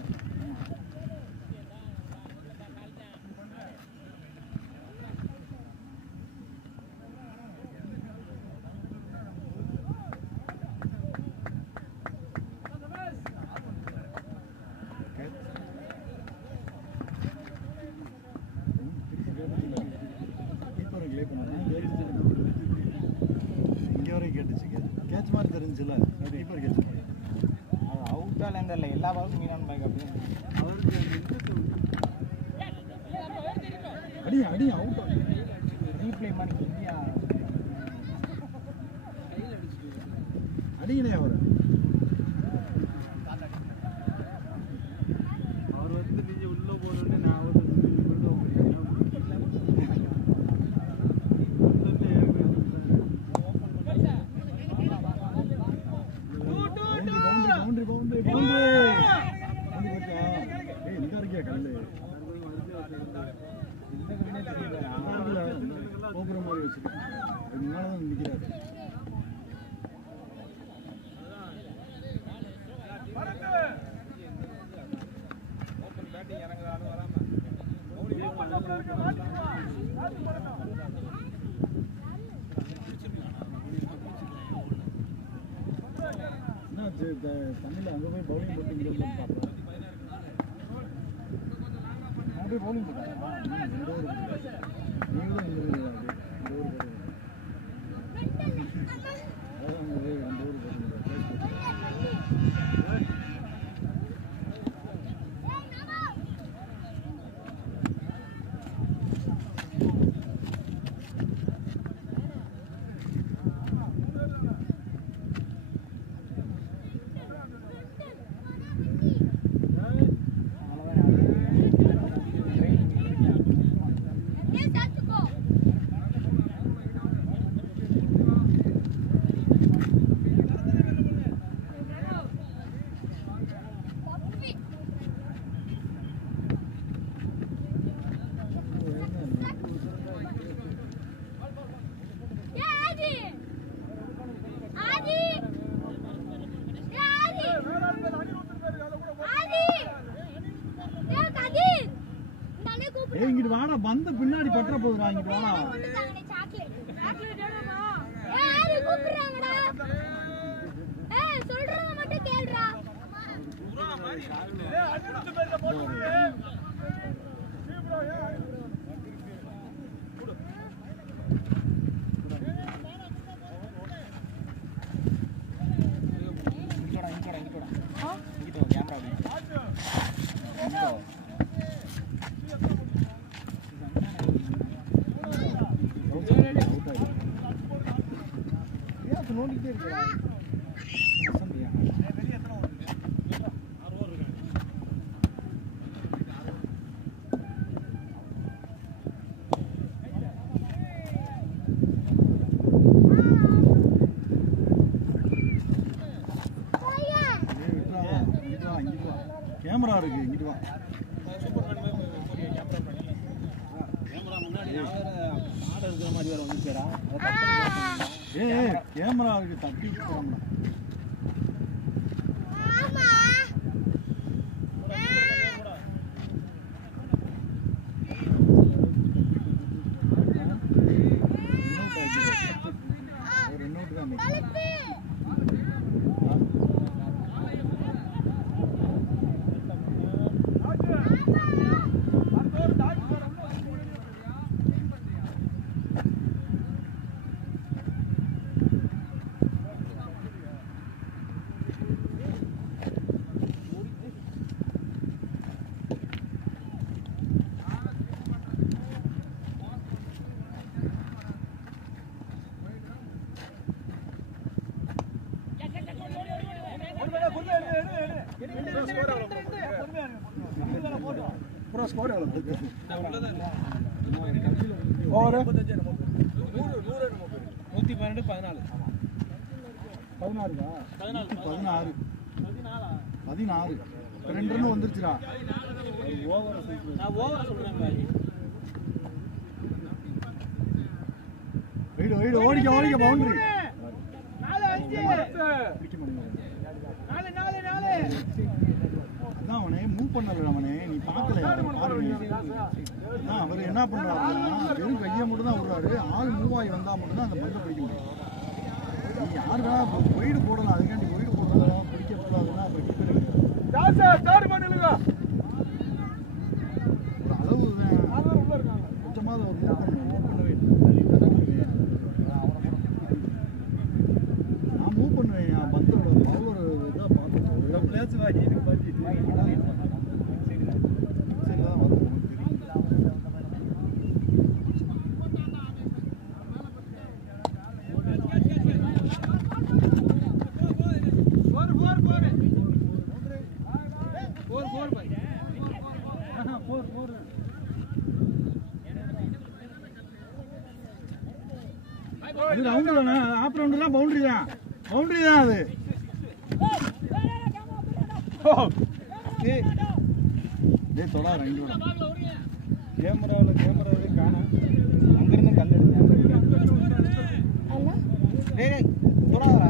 கேட்ச் மாதிரி தெரிஞ்சுல, கீப்பர் கேட்ச் மாதிரி. அது அவுட்டால இல்லை, எல்லா பாலும் மீனான் பேக் அப்படின்னு அடி அவுட் ரீப்ளே மாதிரி இந்தியா அடிங்கனே. அவர் வந்து நீங்க உள்ள போறோன்னு நான் ஒரு கோபுரம் மாதிரி வச்சிருக்கேன், முன்னாலதான் நிற்கிறாரு. தண்ணியில் அங்கே போய் பவுலிங் போட்டு பார்ப்பேன். அப்படியே பவுலிங் போட்டாங்க. நீங்களும் இந்த ஊர் இங்கிட்டு வாடா, பந்த பின்னாடி பற்ற போகுதுடா. இங்கிட்டு வாடா. நோண்டிட்டே இருக்கா கேமரா இருக்கு, இங்கிட்டு வா. கேமரா முன்னாடி இருக்கிற மாதிரி வேற வந்துச்சேடா. ஏய் கேமரா இருக்கு தட்டி போறோம்னா. ஸ்கோர் எவ்வளோ இருக்கு? ஓவர் 112 14 16 2 ரன் வந்துருச்சுடா. நான் ஓவரா சொல்றேன். ஓடிக்க பவுண்டரி. 4 அதான் அவனே மூவ் பண்ணல. அவனே நீ பார்க்கலையா? அவர் என்ன பண்றாருன்னா வெறும் கையை மட்டும் தான் விடுறாரு. ஆள் மூவ் ஆகி வந்தா மட்டும் தான் அந்த பந்தை பிடிக்க முடியும். நீ யாருக்கா ஒயிடு போடலாம், அதுக்காண்டி ஒயிடு போடுறதா பிடிக்க கூடாதுன்னா அப்ப கீப்பர் ஒரு அளவு கொஞ்சமாவது ஒரு மூவ் பண்ணவே நான் மூவ் பண்ணுவேன். என் பந்தோட பவர் இதாக பார்த்துட்டு பிளேஸ் வாங்கி எனக்கு பார்த்துட்டு சரி தான் வரும். அது ரவுண்டு தானே, ஆப் ரவுண்டுலாம் பவுண்டரி தான் அது. டேய் தொடாத ரெண்டு விட கேமராவே காணோம். அங்கிருந்து கல் எடுத்து டேய் தொடாதடா.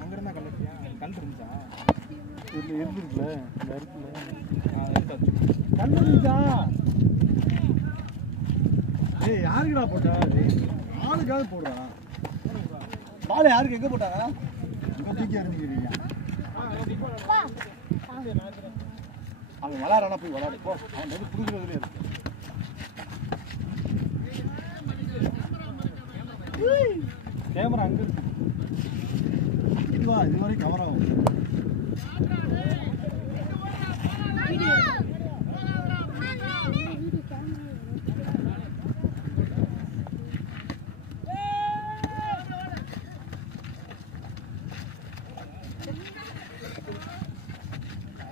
அங்கிருந்தா கல் எடுத்தியா? கல் இருந்துச்சா? இருக்குல்ல இந்த இருக்குல்ல கல் இருந்துச்சா? ஏய் யாருக்குடா போட்டா? ஆளுக்காவது போடுறா. பால் யாருக்கு எங்கே போட்டாங்க? இங்கே தூக்கி எறிஞ்சிக்கிறீங்க. அவன் விளாட்றானா போய் விளாடு போ. அவன் வந்து பிடிக்கிறதுலே இருக்கு. கேமரா அங்கே இருக்கு. இதுவரை கவர் ஆகும்.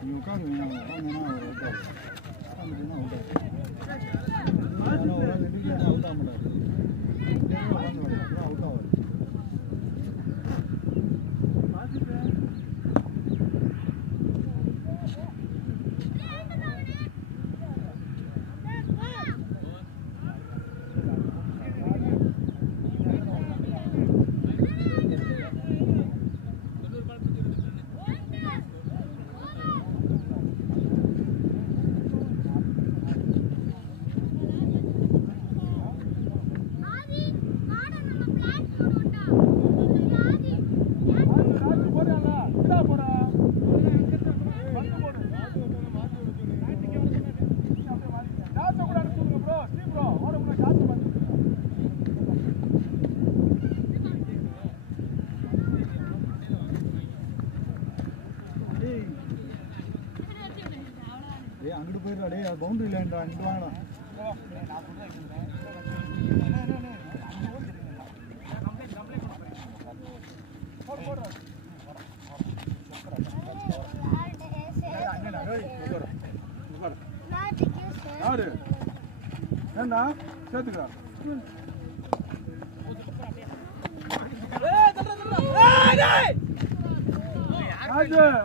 நீ உட்காந்து அவுட் ஆக மாட்டாரு. அவுட் ஆகாது. அங்கிட்டு போயிடலாம். டே பவுண்டரி இல்லைன்றா, இங்கிட்டு வாங்கடா. யாரு ஏண்டா சேர்த்துக்கா?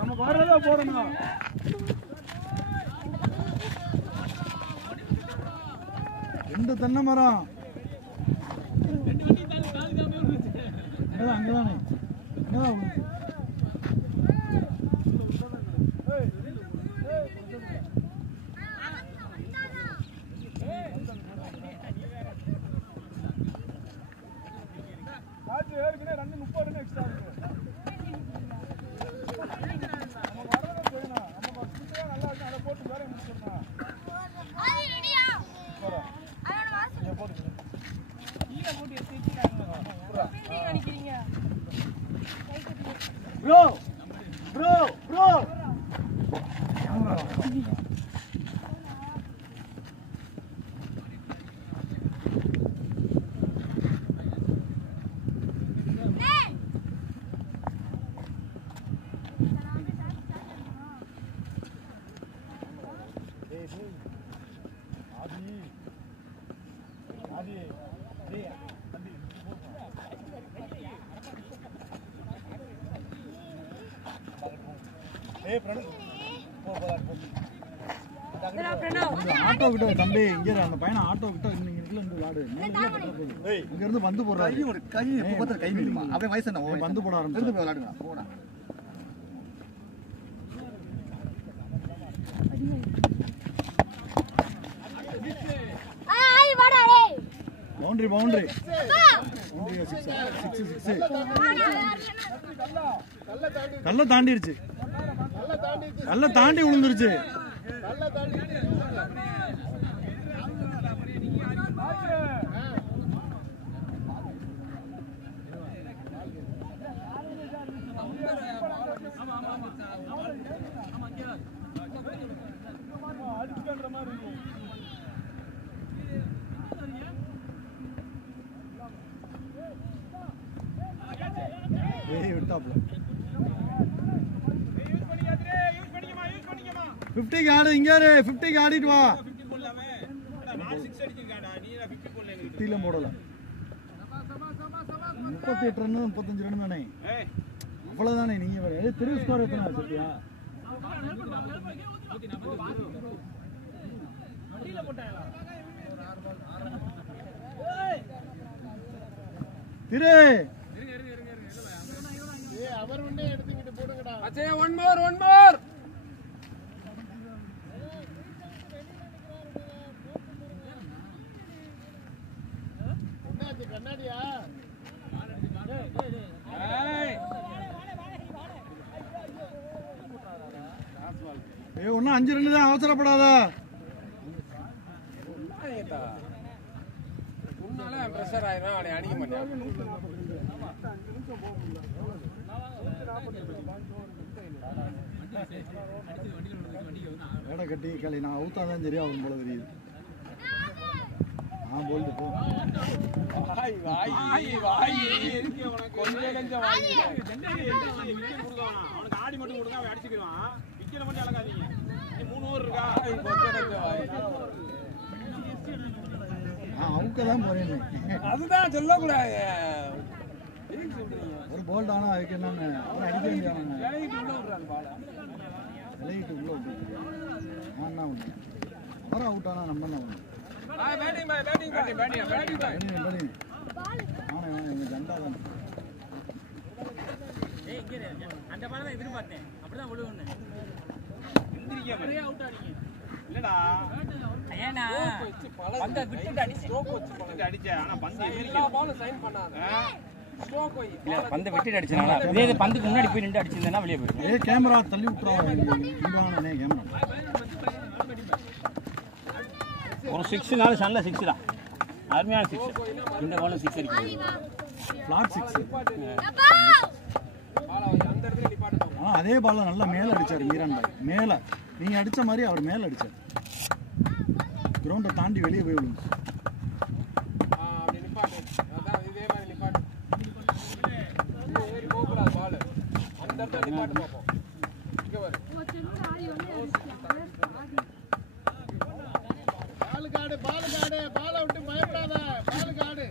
நமக்கு வரதா போடணும். 2 தென்னை மரம். அங்கதானே ஏற்கனவே 2:30 ரன் எக்ஸ்ட்ரா இருக்கு. நம்ம வரணும் செய்யணும். நம்ம சுத்தே நல்லா இருக்கு. அதை போட்டு வேலையை முடிச்சிடணும். போட்டு ப்ரோ ப்ரோ ப்ரோ ஆட்டோ கிட்ட தம்பி இங்க அந்த பையனை ஆட்டோ கிட்ட இங்க இருந்து விளாடு இங்க இருந்து வந்து போடுறாரு கை கை நிலுமா அவன் வயசு என்ன வந்து போட ஆரம்பிச்சு விளாடுங்க போடா பவுண்டரி பவுண்டரி கல்ல தாண்டிருச்சு கல்ல தாண்டி விழுந்துருச்சு விட்டாப்ல 50 ஆடு இங்க 50 ஆடிட்டு வா 50 போடல 38 ரன் 35 ரன் தானே அவ்வளவுதானே நீங்க திரு ஸ்கோர் எத்தனை வச்சிருக்கியா திரு அவர் ஒண்ணே எடுத்துக்கிட்டு போடுங்கடா அச்சே ஒன் மோர் கண்ணாடியா ஒன்னும் 5 ரன் தான் அவசரப்படாத பிரஷர் ஆயிரும் அவனை அடிக்க மாட்டேன் வேடை கட்டி களி நான் அவுத்தாதான் சரியா வரும் போல தெரியுது போல்டு போ அவனுக்கு ஆடி மட்டும் கொடுங்க அவன் அடிச்சுக்கிடுவான் விக்கெட் மட்டும் இழக்காதீங்க 3 ஓவர் இருக்கா அவுக்கதான் போறேன் அதுதான் சொல்லக்கூடாது ஒரு போல்ட் ஆனா அதுக்கு என்னன்னு அவன் அடிக்க வேண்டியானாங்க விளையிட்டு உள்ள விட்டு அவரும் அவுட் ஆனா நம்ம தான் பந்தை விட்டு அடிச்சனால இதே பந்துக்கு முன்னாடி போய் நின்று அடிச்சிருந்தா வெளியே போயிடும் கேமரா தள்ளி விட்டுறாங்க கேமரா ஒரு 6 சன்ல 6 தான் அருமையான 6 இந்த பாலும் 6 இருக்கு ஃபிளாட் 6 அதே பால்ல நல்லா மேல அடிச்சாரு மீரான் பாய் மேல நீங்க அடிச்ச மாதிரி அவர் மேல அடிச்சாரு கிரவுண்டை தாண்டி வெளியே போய் விழுந்து பாலை விட்டு பயப்படாத பாலுக்காடு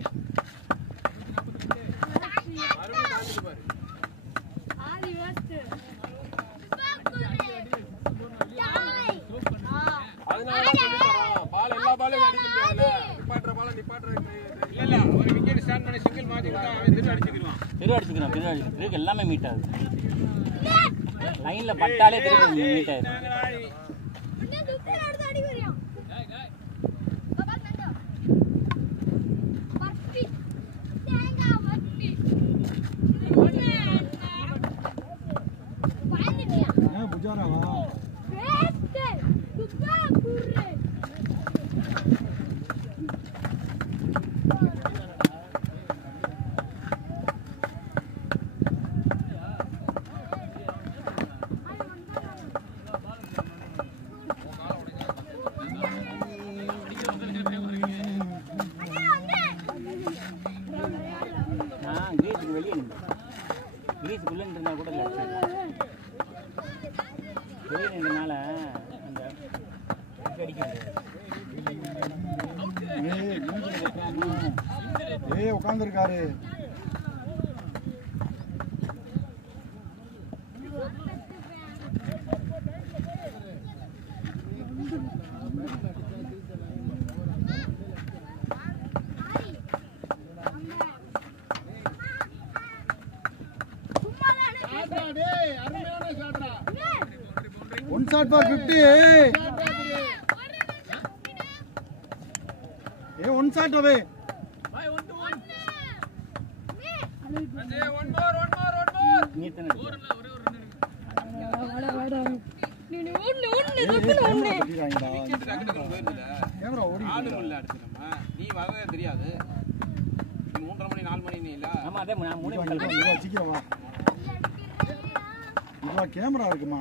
அதனால பால் எல்லா பாலும் அடிக்க முடியாது திருவ அடிச்சுக்கிறோம் திருவுக்கு எல்லாமே மீட் ஆகுது லைன்ல பட்டாலே திரும்ப மீட் ஆகுது புஜாராவா கிரீஸுக்கு வெளியே கிரீஸுக்குள்ளே இருந்தால் கூட இல்லை வெளியே நின்றனால அந்த அடிக்க முடியாது உட்காந்துருக்காரு One shot for 50. Hey, one shot away. One more. Camera ஓடி. நீ வரவே தெரியாது. 3:30 மணி 4 மணி இல்ல. ஆமா அதே நான் 3 சீக்கிரம் வா. இதுவா கேமரா இருக்குமா?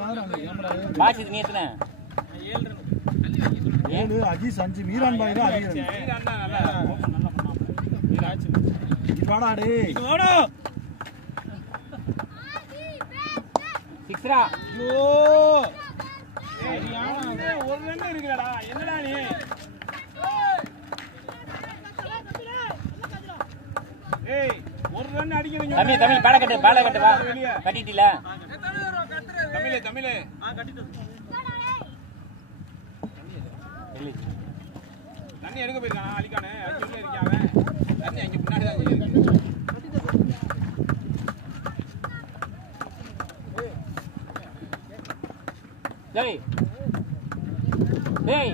எல்லாரும் அந்த கேமரா பாசி நீ எத்தனை 7 அஜீஸ் 5 மீரான் பாய் தான் அதிகம் மீரான் தான் நல்லா பண்ணான் மீராச்சு இது வாடா டேய் இது வாடா சிக்ஸ்ரா ஐயோ ஏய் யானா ஒரு ரன் இருக்குடா என்னடா நீ ஏய் ஒரு ரன் அடிக்கிறீங்க தமிழ் பால கட்டு வா கட்டிட்டீல தமிழே தண்ணி எடுக்க போயிருக்கானா அலிக்கானே அடிச்சுட்டே இருக்கான் அவன் தண்ணி அங்க முன்னாடி தான் இருக்கு டேய் டேய்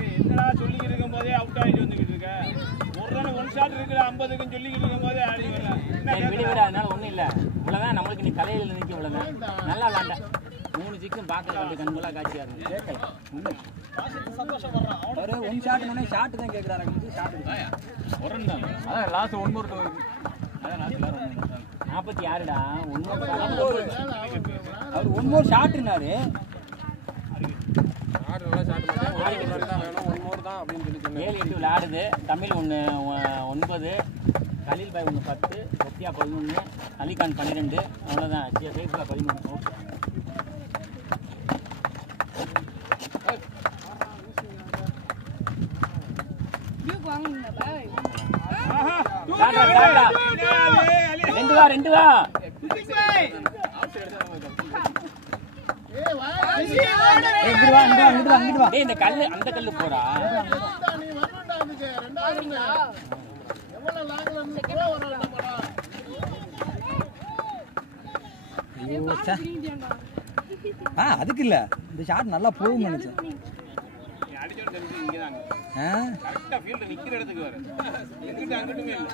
ஏய் என்னடா சொல்லிக்கிட்டு இருக்கும்போதே அவுட் ஆயிட்டு வந்துக்கிட்டு இருக்க ஒரு ரன் ஒன் ஷாட் இருக்குடா 50க்கு சொல்லிக்கிட்டு இருக்கும்போதே ஆடி வரல சரி விடு அதனால ஒண்ணும் இல்ல இவ்வளவுதான் நம்மளுக்கு நீ தலையில நிக்க இவ்வளவுதான் நல்லா விளையாண்ட 3 சிக்ஸும் பார்க்கல அப்படி கண்கொள்ளா காட்சியா இருக்கு கேட்கல அவரு ஒன் ஷாட் முன்னே ஷாட் தான் கேக்குறாரு ஷாட் ஒரு ரன் தான் அதான் லாஸ்ட் 1 மோர் அதான் லாஸ்ட் 46டா 1 மோர் அவர் ஒன் மோர் ஷாட்னாரு ஆடு நல்லா ஷாட் பண்ணா ஒரு ரன் தான் வேணும் 1 மோர் தான் அப்படினு சொல்லி சொன்னேன் 7-8 விளையாடுது தமிழ் 9 கலீல் பாய் 10 சத்யா 11 அலிகான் 12 அவ்வளவுதான் ஃபேஸ்புக் 13 ஓகே ரெண்டு வா இந்த கல்லு அந்த கல்லு போடா அதுக்கு இல்ல இந்த ஷாட் நல்லா போகும் நினைச்சேன் அடிச்சோட தெரிஞ்சு இங்க தான் கரெக்ட்டா ஃபீல்ட் நிக்கிற இடத்துக்கு வர எங்கிட்ட அங்கட்டுமே இல்ல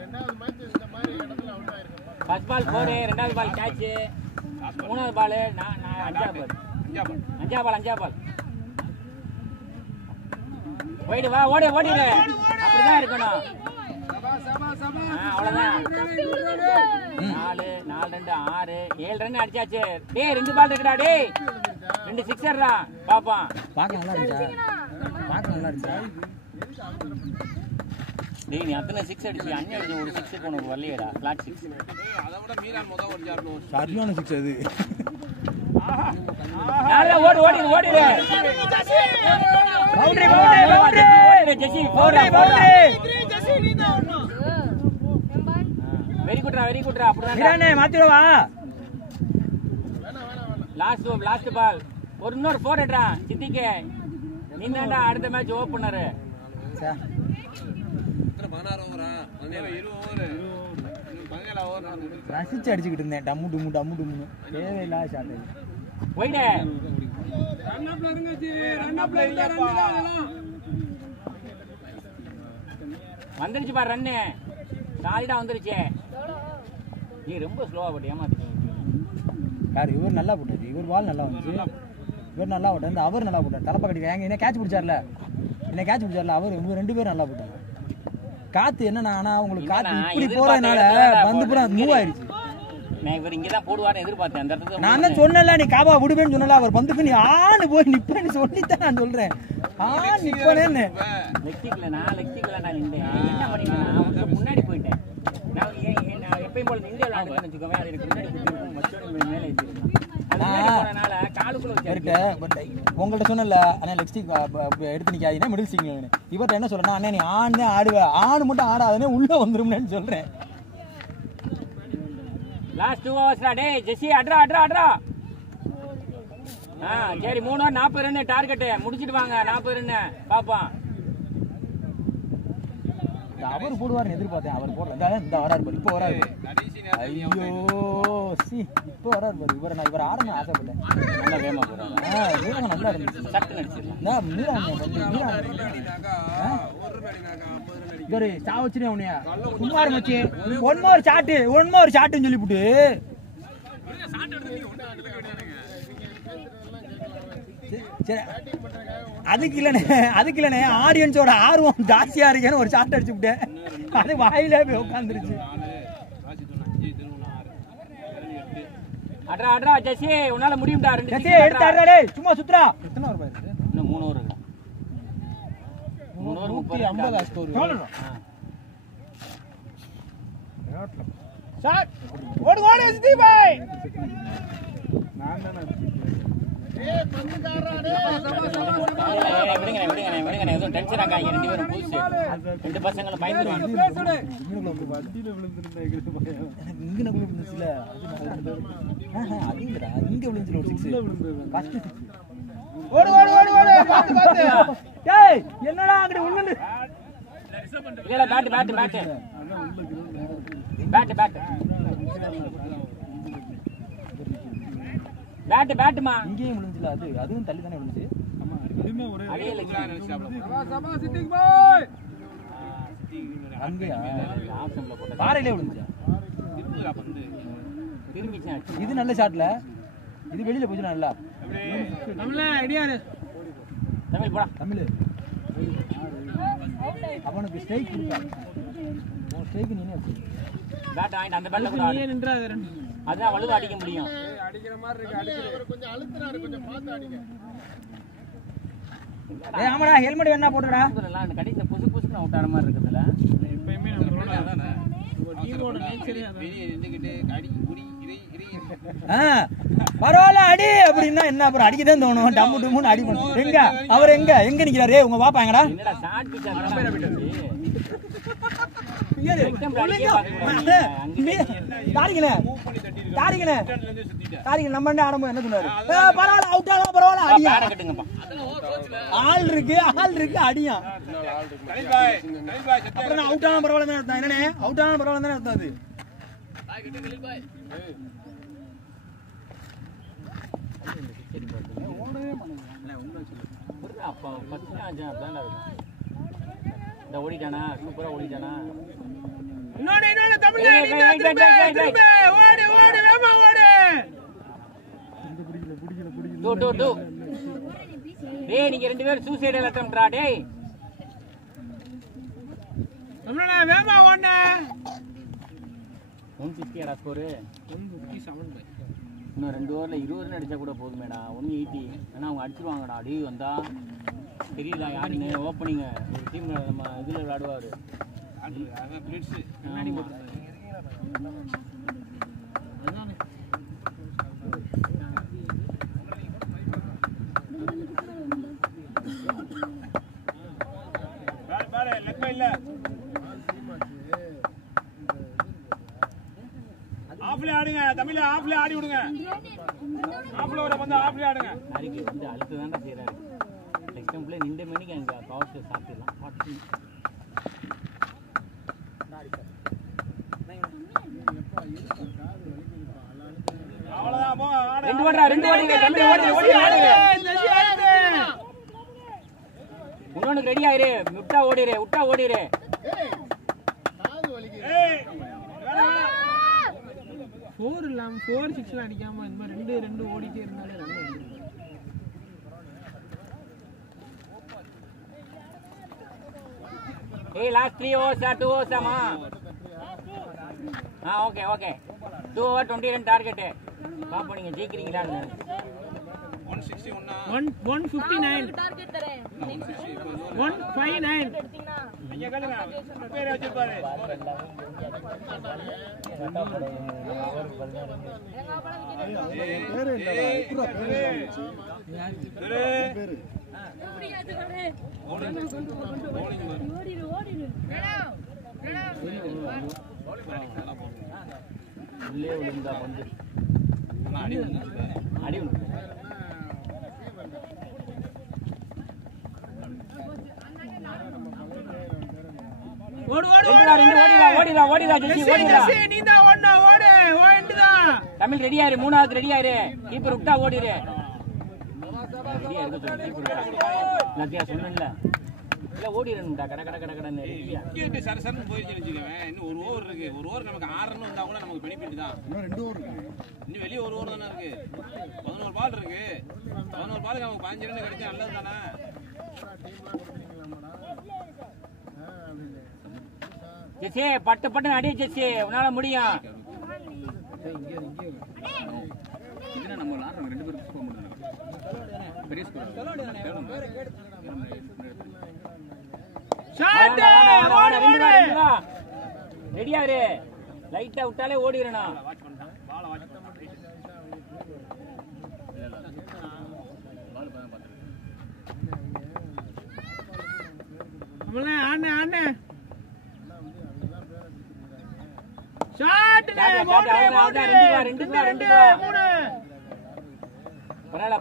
ரெண்டாவது மேட்ச் இந்த மாதிரி இடத்துல அவுட் ஆயிருக்கு ஃபர்ஸ்ட் பால் 4 ரெண்டாவது பால் கேட்ச் மூணாவது பால் நான் அஞ்சா பால் போயிடு வா ஓடிடு அப்படிதான் இருக்கணும் அவ்வளவுதான் 4 2 6 7 ரன் அடிச்சாச்சு டேய் 2 பால் இருக்குடா டேய் 2 சிக்ஸர்டா பாப்போம் பாக்க நல்லா இருந்துச்சா டேய் நீ அத்தனை 6 அடிச்சு அண்ணன் அடிச்சு ஒரு 6 உனக்கு வரலையேடா ஃபிளாட் 6 டேய் அத விட மீரான் முத ஒரு ஜார்ல சரியான 6 அது யாரா ஓடிடு பவுண்டரி ஜெசி பவுண்டரி ஜெசி நீ தான் வரணும் வெரி குட்ரா அப்படிதான் மீரானே மாத்திடுவா லாஸ்ட் பால் ஒரு இன்னொரு 4 சித்திக்கு நீ தான்டா அடுத்த மேட்ச் ஓபனரு ரசிச்சு அடிச்சுக்கிட்டு இருந்தேன். டம்மு டும்மு டம்மு டும்னு தேவையில்லாத ஷாட். போயிடு வந்துருச்சு பாரு ரன்னு சாலிடா வந்துருச்சு. நீ ரொம்ப ஸ்லோவா போட்டு ஏமாத்திட்டீங்க. யார் இவர் நல்லா போட்டாரு, இவர் பால் நல்லா வந்துச்சு, இவர் நல்லா போட்டார், இந்த அவர் நல்லா போட்டார். தலைப்பா கட்டி எங்க என்ன கேட்ச் பிடிச்சார்ல, என்ன கேட்ச் பிடிச்சார்ல அவர், இவர் 2 பேரும் நல்லா போட்டாங்க. காத்து என்னன்னா ஆனா உங்களுக்கு காத்து இப்படி போறதுனால வந்து பூரா மூவ் ஆயிடுச்சு. நான் இவர் இங்கதான் போடுவார்னு எதிர்பார்த்தேன். அந்த இடத்துல நான் தான் சொன்னேன்ல நீ காபா விடுவேன்னு சொன்னல, அவர் பந்துக்கு நீ ஆணு போய் நிப்பேன்னு சொல்லித்தான் நான் சொல்றேன். நிப்பனேன்னு லெக்டிக்கல நான் நின்றேன். என்ன பண்ணிட்டேன், முன்னாடி போயிட்டேன். நான் எப்பயும் போல நின்று விளையாடுவேன்னு வச்சுக்கோங்க. அது எனக்கு முன்னாடி மேலே ஏற்றிருக்கேன். காலுக்குள்ள உங்கள்கிட்ட சொன்னல அண்ணா லெக் ஸ்டிக் எடுத்து நிக்காதீங்கன்னா மிடில் ஸ்டிக். இவர்கிட்ட என்ன சொல்றேன்னா அண்ணா நீ ஆண் ஆடுவேன், ஆணு மட்டும் ஆடாதுன்னு உள்ள வந்துரும்னு சொல்றேன். லாஸ்ட் 2 hours டேய் ஜெசி அட்ரா சரி 3 over 40 ரன் டார்கெட் முடிச்சிட்டு வாங்க. 40 ரன் பாப்போம். அவர் போடுவார்னு எதிர்பார்த்தேன், அவர் போடல. இந்த வராரு பாரு, இப்போ வராரு. ஐயோ சி இப்போ வராரு பாரு. இவர் ஆடணும்னு ஆசைப்பட்டேன். நல்லா வேகமா போறாங்க. வேகம் நல்லா இருந்துச்சு. சட்டு நடிச்சிடலாம். இவரு சாவச்சுனே உன்னையா சும்மா மச்சி ஒன் மோர் ஷாட்டுன்னு சொல்லிவிட்டு சரி அதுக்கு இல்லனே ஆடியன்ஸோட ஆர்வம் ஜாஸ்தியா இருக்கேன்னு ஒரு ஷாட் அடிச்சு விட்டேன். அது வாயிலே போய் உட்காந்துருச்சு. அட்ரா ஜெசி உன்னால முடியும்டா. ஜெசி எடுத்து அட்ரா டேய் சும்மா சுத்துறா. எத்தனை ஓவர் பாரு இன்னும் 3 over இருக்கு. 3 over 150 ஸ்கோர் சொல்லணும். ஷாட் ஓடு எஸ்டி பாய். நான் தான ஏய் பந்துகாரா டேய் விடுங்க எதுவும் டென்ஷன் ஆகாதீங்க. 2 பேரும் புதுசு 2 பசங்களும் பயந்துருவாங்க. வண்டியில விழுந்துருந்தா எனக்கு இங்க நகுல விழுந்துச்சுல அதுங்கடா இங்க விழுந்துச்சு ஒரு 6 ஃபர்ஸ்ட் 6. ஓடு பாத்து டேய் என்னடா அங்க விழுந்து இல்ல பேட்மா இங்கேயும் விழுந்துச்சுல. அதுவும் தள்ளி தானே விழுந்துச்சு. ஆமா இதுமே ஒரே சபா சிட்டிங் பாய் அங்கயா பாறையிலே விழுந்துச்சா. இது நல்ல ஷாட்ல, இது வெளியில போச்சு. நல்லா தமிழே ஐடியாரு தமிழ் போடா. தமிழ் அவனுக்கு ஸ்ட்ரைக் கொடுத்தா ஸ்ட்ரைக் நீனே வச்சு பேட் வாங்கிட்டு அந்த பேட்ல கூட நீயே நின்றாத. அதான் வலுவா அடிக்க முடியும். அடிக்கிற மாதிரி இருக்கு. அடிக்கிற கொஞ்சம் அழுத்துறாரு, கொஞ்சம் பார்த்து அடிங்க. ஏய் ஆமாடா ஹெல்மெட் வேணா போடுடா. எல்லாம் கடைசில புசுன்னு அவுட் ஆற மாதிரி இருக்குதுல. எப்பவுமே நம்ம அதானே டீமோட நேச்சரே அதான். வெளிய நின்னுக்கிட்டு அடி குடி இறை பரவாயில்ல அடி அப்படின்னா என்ன அப்புறம் அடிக்கதான் தோணும். டம்மு டம்முன்னு அடி பண்ணும். எங்க அவர் எங்க நிக்கிறாரு உங்க பாப்பா எங்கடா? என்னடா ஷாட் பிச்சா நம்ம ஆடும்போது என்ன சொன்னாரு? பரவாயில்ல அவுட் ஆனா பரவாயில்ல அடியா ஆள் இருக்கு அடியா. அப்புறம் அவுட் ஆனா பரவாயில்ல தான் என்னனே அவுட் ஆனா பரவாயில்ல தானே அர்த்தம். அது ஓடிட்டானா சூப்பரா ஓடிட்டானா. இன்னொரு தமிழ்ல திரும்ப ஓடு வேமா ஓடு. டூ டேய் நீங்க 2 பேரும் சூசைட் அட்டம்ப்ட்ரா டேய். தமிழ்ல வேமா ஓடுன 160 டா ஸ்கோர். 157 இன்னும் 2 ஓவர்ல 20 ரன் அடிச்சா கூட போதுமேடா. 180 ஆனா அவங்க அடிச்சிருவாங்கடா. அடி வந்தா தெரியல யாருன்னு ஓப்பனிங் ஒரு டீம்ல நம்ம இதுல விளையாடுவாரு. ஆஃப்ல ஆடுங்க தமிழ்ல ஆஃப்ல ஆடி விடுங்க. ஆஃப்ல வர வந்து ஆஃப்ல ஆடுங்க. நாளைக்கு வந்து அழுத்து தான்டா செய்றாரு. நெக்ஸ்ட் டைம்ல நின்ற மணிக்கு அங்க பவர் சாப்பிடலாம். ரெண்டு ஓடுறா, ரெண்டு ஓடுங்க தம்பி, ஓடுங்க. இன்னொன்னு ரெடி ஆயிரு, விட்டா ஓடிரு. 4 இல்லாம 4 6ல அடிக்காம இந்த மாதிரி ரெண்டு ஓடிட்டே இருந்தாலே ரன் வந்துடும். ஏய் லாஸ்ட் 3 ஓவர்ஸ் 2 ஓவர்ஸ் ஆமா. Okay 2 over 20 run target. பாப்போம் நீங்க ஜெயிக்கிறீங்களான்னு. 159 டார்கெட் தரேன் 159 ஐயா கேளுங்க பேரே வச்சிருப்பாரு பேரே இல்லடா இப்படா பேரே வந்துச்சு பேரு உள்ளே விழுந்தா வந்து அடி ஓடிடா நீதான் ஓடுடா தமிழ் ரெடி ஆயிரு, மூணாவது ரெடி ஆயிரு, கீப்பர் விட்டா ஓடிரு. சொன்னேன்ல இல்ல ஓடிடணும்டா கடை சரசரன்னு போயிடுச்சு வச்சுக்கவேன். இன்னும் ஒரு ஓவர் இருக்கு, ஒரு ஓவர் நமக்கு 6 ரன் வந்தா கூட நமக்கு பெனிஃபிட் தான். இன்னும் 2 ஓவர் இருக்கு, இன்னும் வெளியே ஒரு ஓவர் தானே இருக்கு. 11 பால் இருக்கு, 11 பாலுக்கு நமக்கு 15 ரன் கிடைச்சா நல்லது தானே. ஜெசி பட்டு அடி ஜெசி, உன்னால முடியும். இதுனா நம்ம விளையாடுறோம், 2 பேருக்கு ஸ்கோர் பண்ணுறாங்க, பெரிய ஸ்கோர். ரெடியா இரு, லைட்டா விட்டாலே ஓடிடணும்.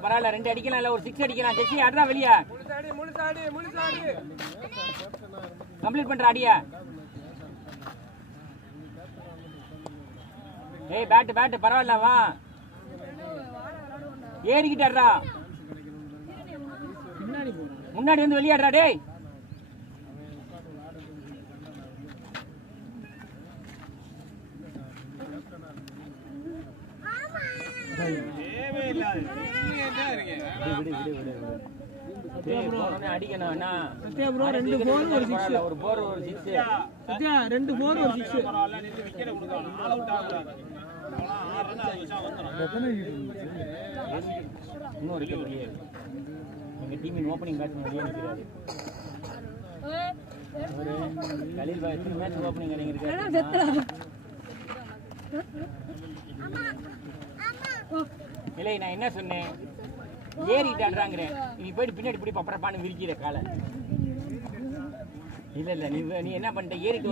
பரவாயில்ல 2 அடிக்கலாம், இல்ல ஒரு 6 அடிக்கலாம். ஜெசி ஆடுறா வெளியா, கம்ப்ளீட் பண்ற அடியா. ஏய் பேட் பரவாயில்ல, வா ஏறிக்கிட்டாடுறா, முன்னாடி வந்து வெளியாடுறா. டேய் அடிக்கணும். ஒரு போர் ஒரு 6, 2 4 ஒரு 6. இன்னும் இருக்கு வெளியே. எங்க டீமின் ஓப்பனிங் பேட்ஸ்மேன் வெளியே நிற்கிறாரு. கலீல் பாய் எத்தனை மேட்ச் ஓப்பனிங் இறங்கியிருக்காரு. இல்லை நான் என்ன சொன்னேன், ஏறிட்டு ஆடுறாங்கிறேன். நீ போயிட்டு பின்னாடி பிடி பப்பரப்பான்னு விரிக்கிற காலை. இல்ல நீ என்ன பண்ணிட்ட, ஏறிட்டு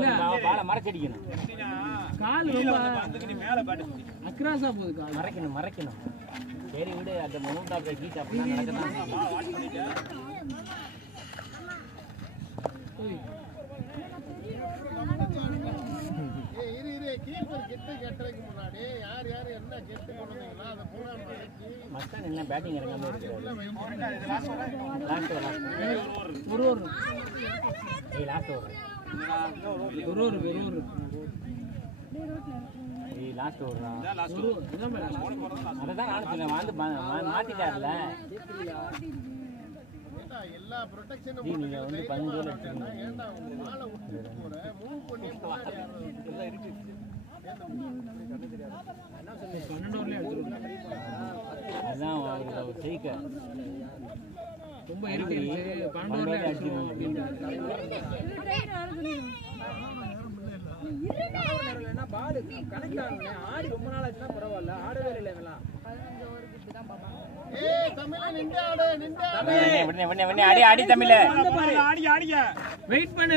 பாலை மறைச்சடிக்கணும். கால் ரொம்ப அக்ராஸா போகுது, கால் மறைக்கணும். சரி விடு, அந்த மூணாவது ஹீட் அப்படின்னா நடக்கணும். மஸ்தான் என்ன பேட்டிங் இறங்காம இருக்கிறாரு. லாஸ்ட் ஓவர் அதான் நானும் சொன்னேன், வந்து மாத்திட்டாருல. நீங்க வந்து 15 ஓவர் எடுத்துக்கணும். அதான் ஒரு ஜெயிக்க ரொம்ப இருக்கு. 12 ஓவர்ல அடிச்சிருவோம் அப்படின்றாரு. பால் கனெக்ட் ஆகல, ஆடி ரொம்ப நாள் ஆச்சுன்னா பரவாயில்ல, ஆடவே இல்லை இதெல்லாம். 15 ஓவருக்கு இப்படி தான் பாப்பாங்க. அடி தமிழ் வெயிட் பண்ணு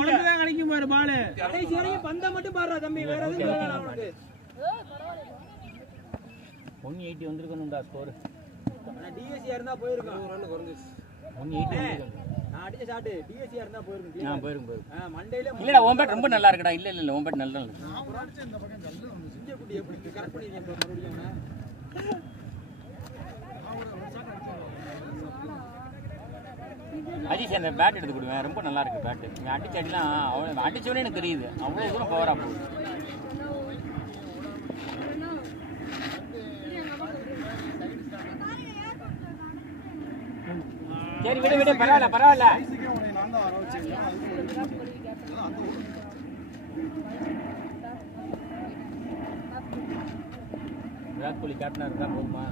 உனக்கு தான் கிடைக்கும் பாரு பால். கடைசி வரைக்கும் பந்த மட்டும் பாடுறா தம்பி, வேற எதுவும் வேணாம் உனக்கு. 180 வந்திருக்கணும்டா ஸ்கோர். டிஎஸ்சி இருந்தா போயிருக்கான். 180 வந்திருக்கணும். அடிச்ச ஷாட் டிஎஸ்சியா இருந்தா போயிருக்கும். போயிருங்க மண்டையில இல்லடா உன் பேட் ரொம்ப நல்லா இருக்குடா. இல்ல உன் பேட் நல்லா இருக்கு. அப்புறம் அடிச்சு இந்த பக்கம் கல்லு வந்து சிங்கக்குட்டி எப்படி கரெக்ட் பண்ணிருக்கீங்க மறுபடியும் அஜிஷ் அந்த பேட் எடுத்து கொடுவேன். ரொம்ப நல்லா இருக்கு பேட். நீ அடிச்சு அடிலாம் அவ்வளோ அடிச்சோடனே எனக்கு தெரியுது அவ்வளோ தூரம் பவரா போகுது. சரி விடு பரவாயில்ல. வயசுக்கே உன்னை நான் தான் வர வச்சேன். அதுக்கு ஒரு அதான் அந்த ஒரு விராட் கோலி கேப்டனா இருந்தா போதுமா?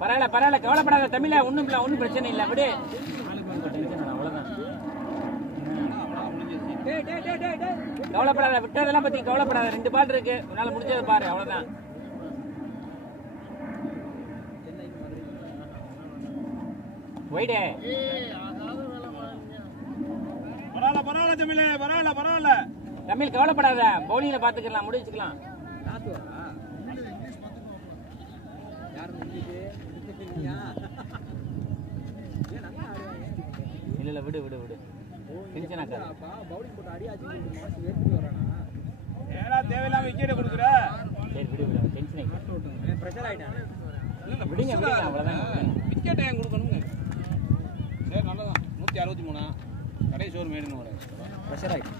பரவாயில்ல கவலைப்படாத தமிழ. ஒன்றும் பிரச்சனை இல்லை. விடு அவ்வளோதான். கவலைப்படாத. விட்டதெல்லாம் பத்தி கவலைப்படாத. 2 பால் இருக்கு. உன்னால முடிஞ்சதை பாரு. அவ்வளவுதான். போயிடு. பரவாயில்ல தமிழ். பரவாயில்ல தமிழ் கவலைப்படாத. பவுலிங்ல பாத்துக்கலாம். முடிச்சுக்கலாம். இல்ல விடு டென்ஷன் ஆகாத. பவுலிங் போட்டு அடியாச்சு மனசு வேர்த்து வரானா. ஏடா தேவையில்லாம விக்கெட் கொடுக்குற. சரி விடு டென்ஷன் ஆயிட்டு பிரஷர் ஆயிட்டானே. விடுங்க அவ்வளவுதான். விக்கெட் ஏன் கொடுக்கணுங்க? சரி நல்லதான். 163 கடைசி ஓவர் மேடுன்னு வர பிரஷர் ஆயிட்டு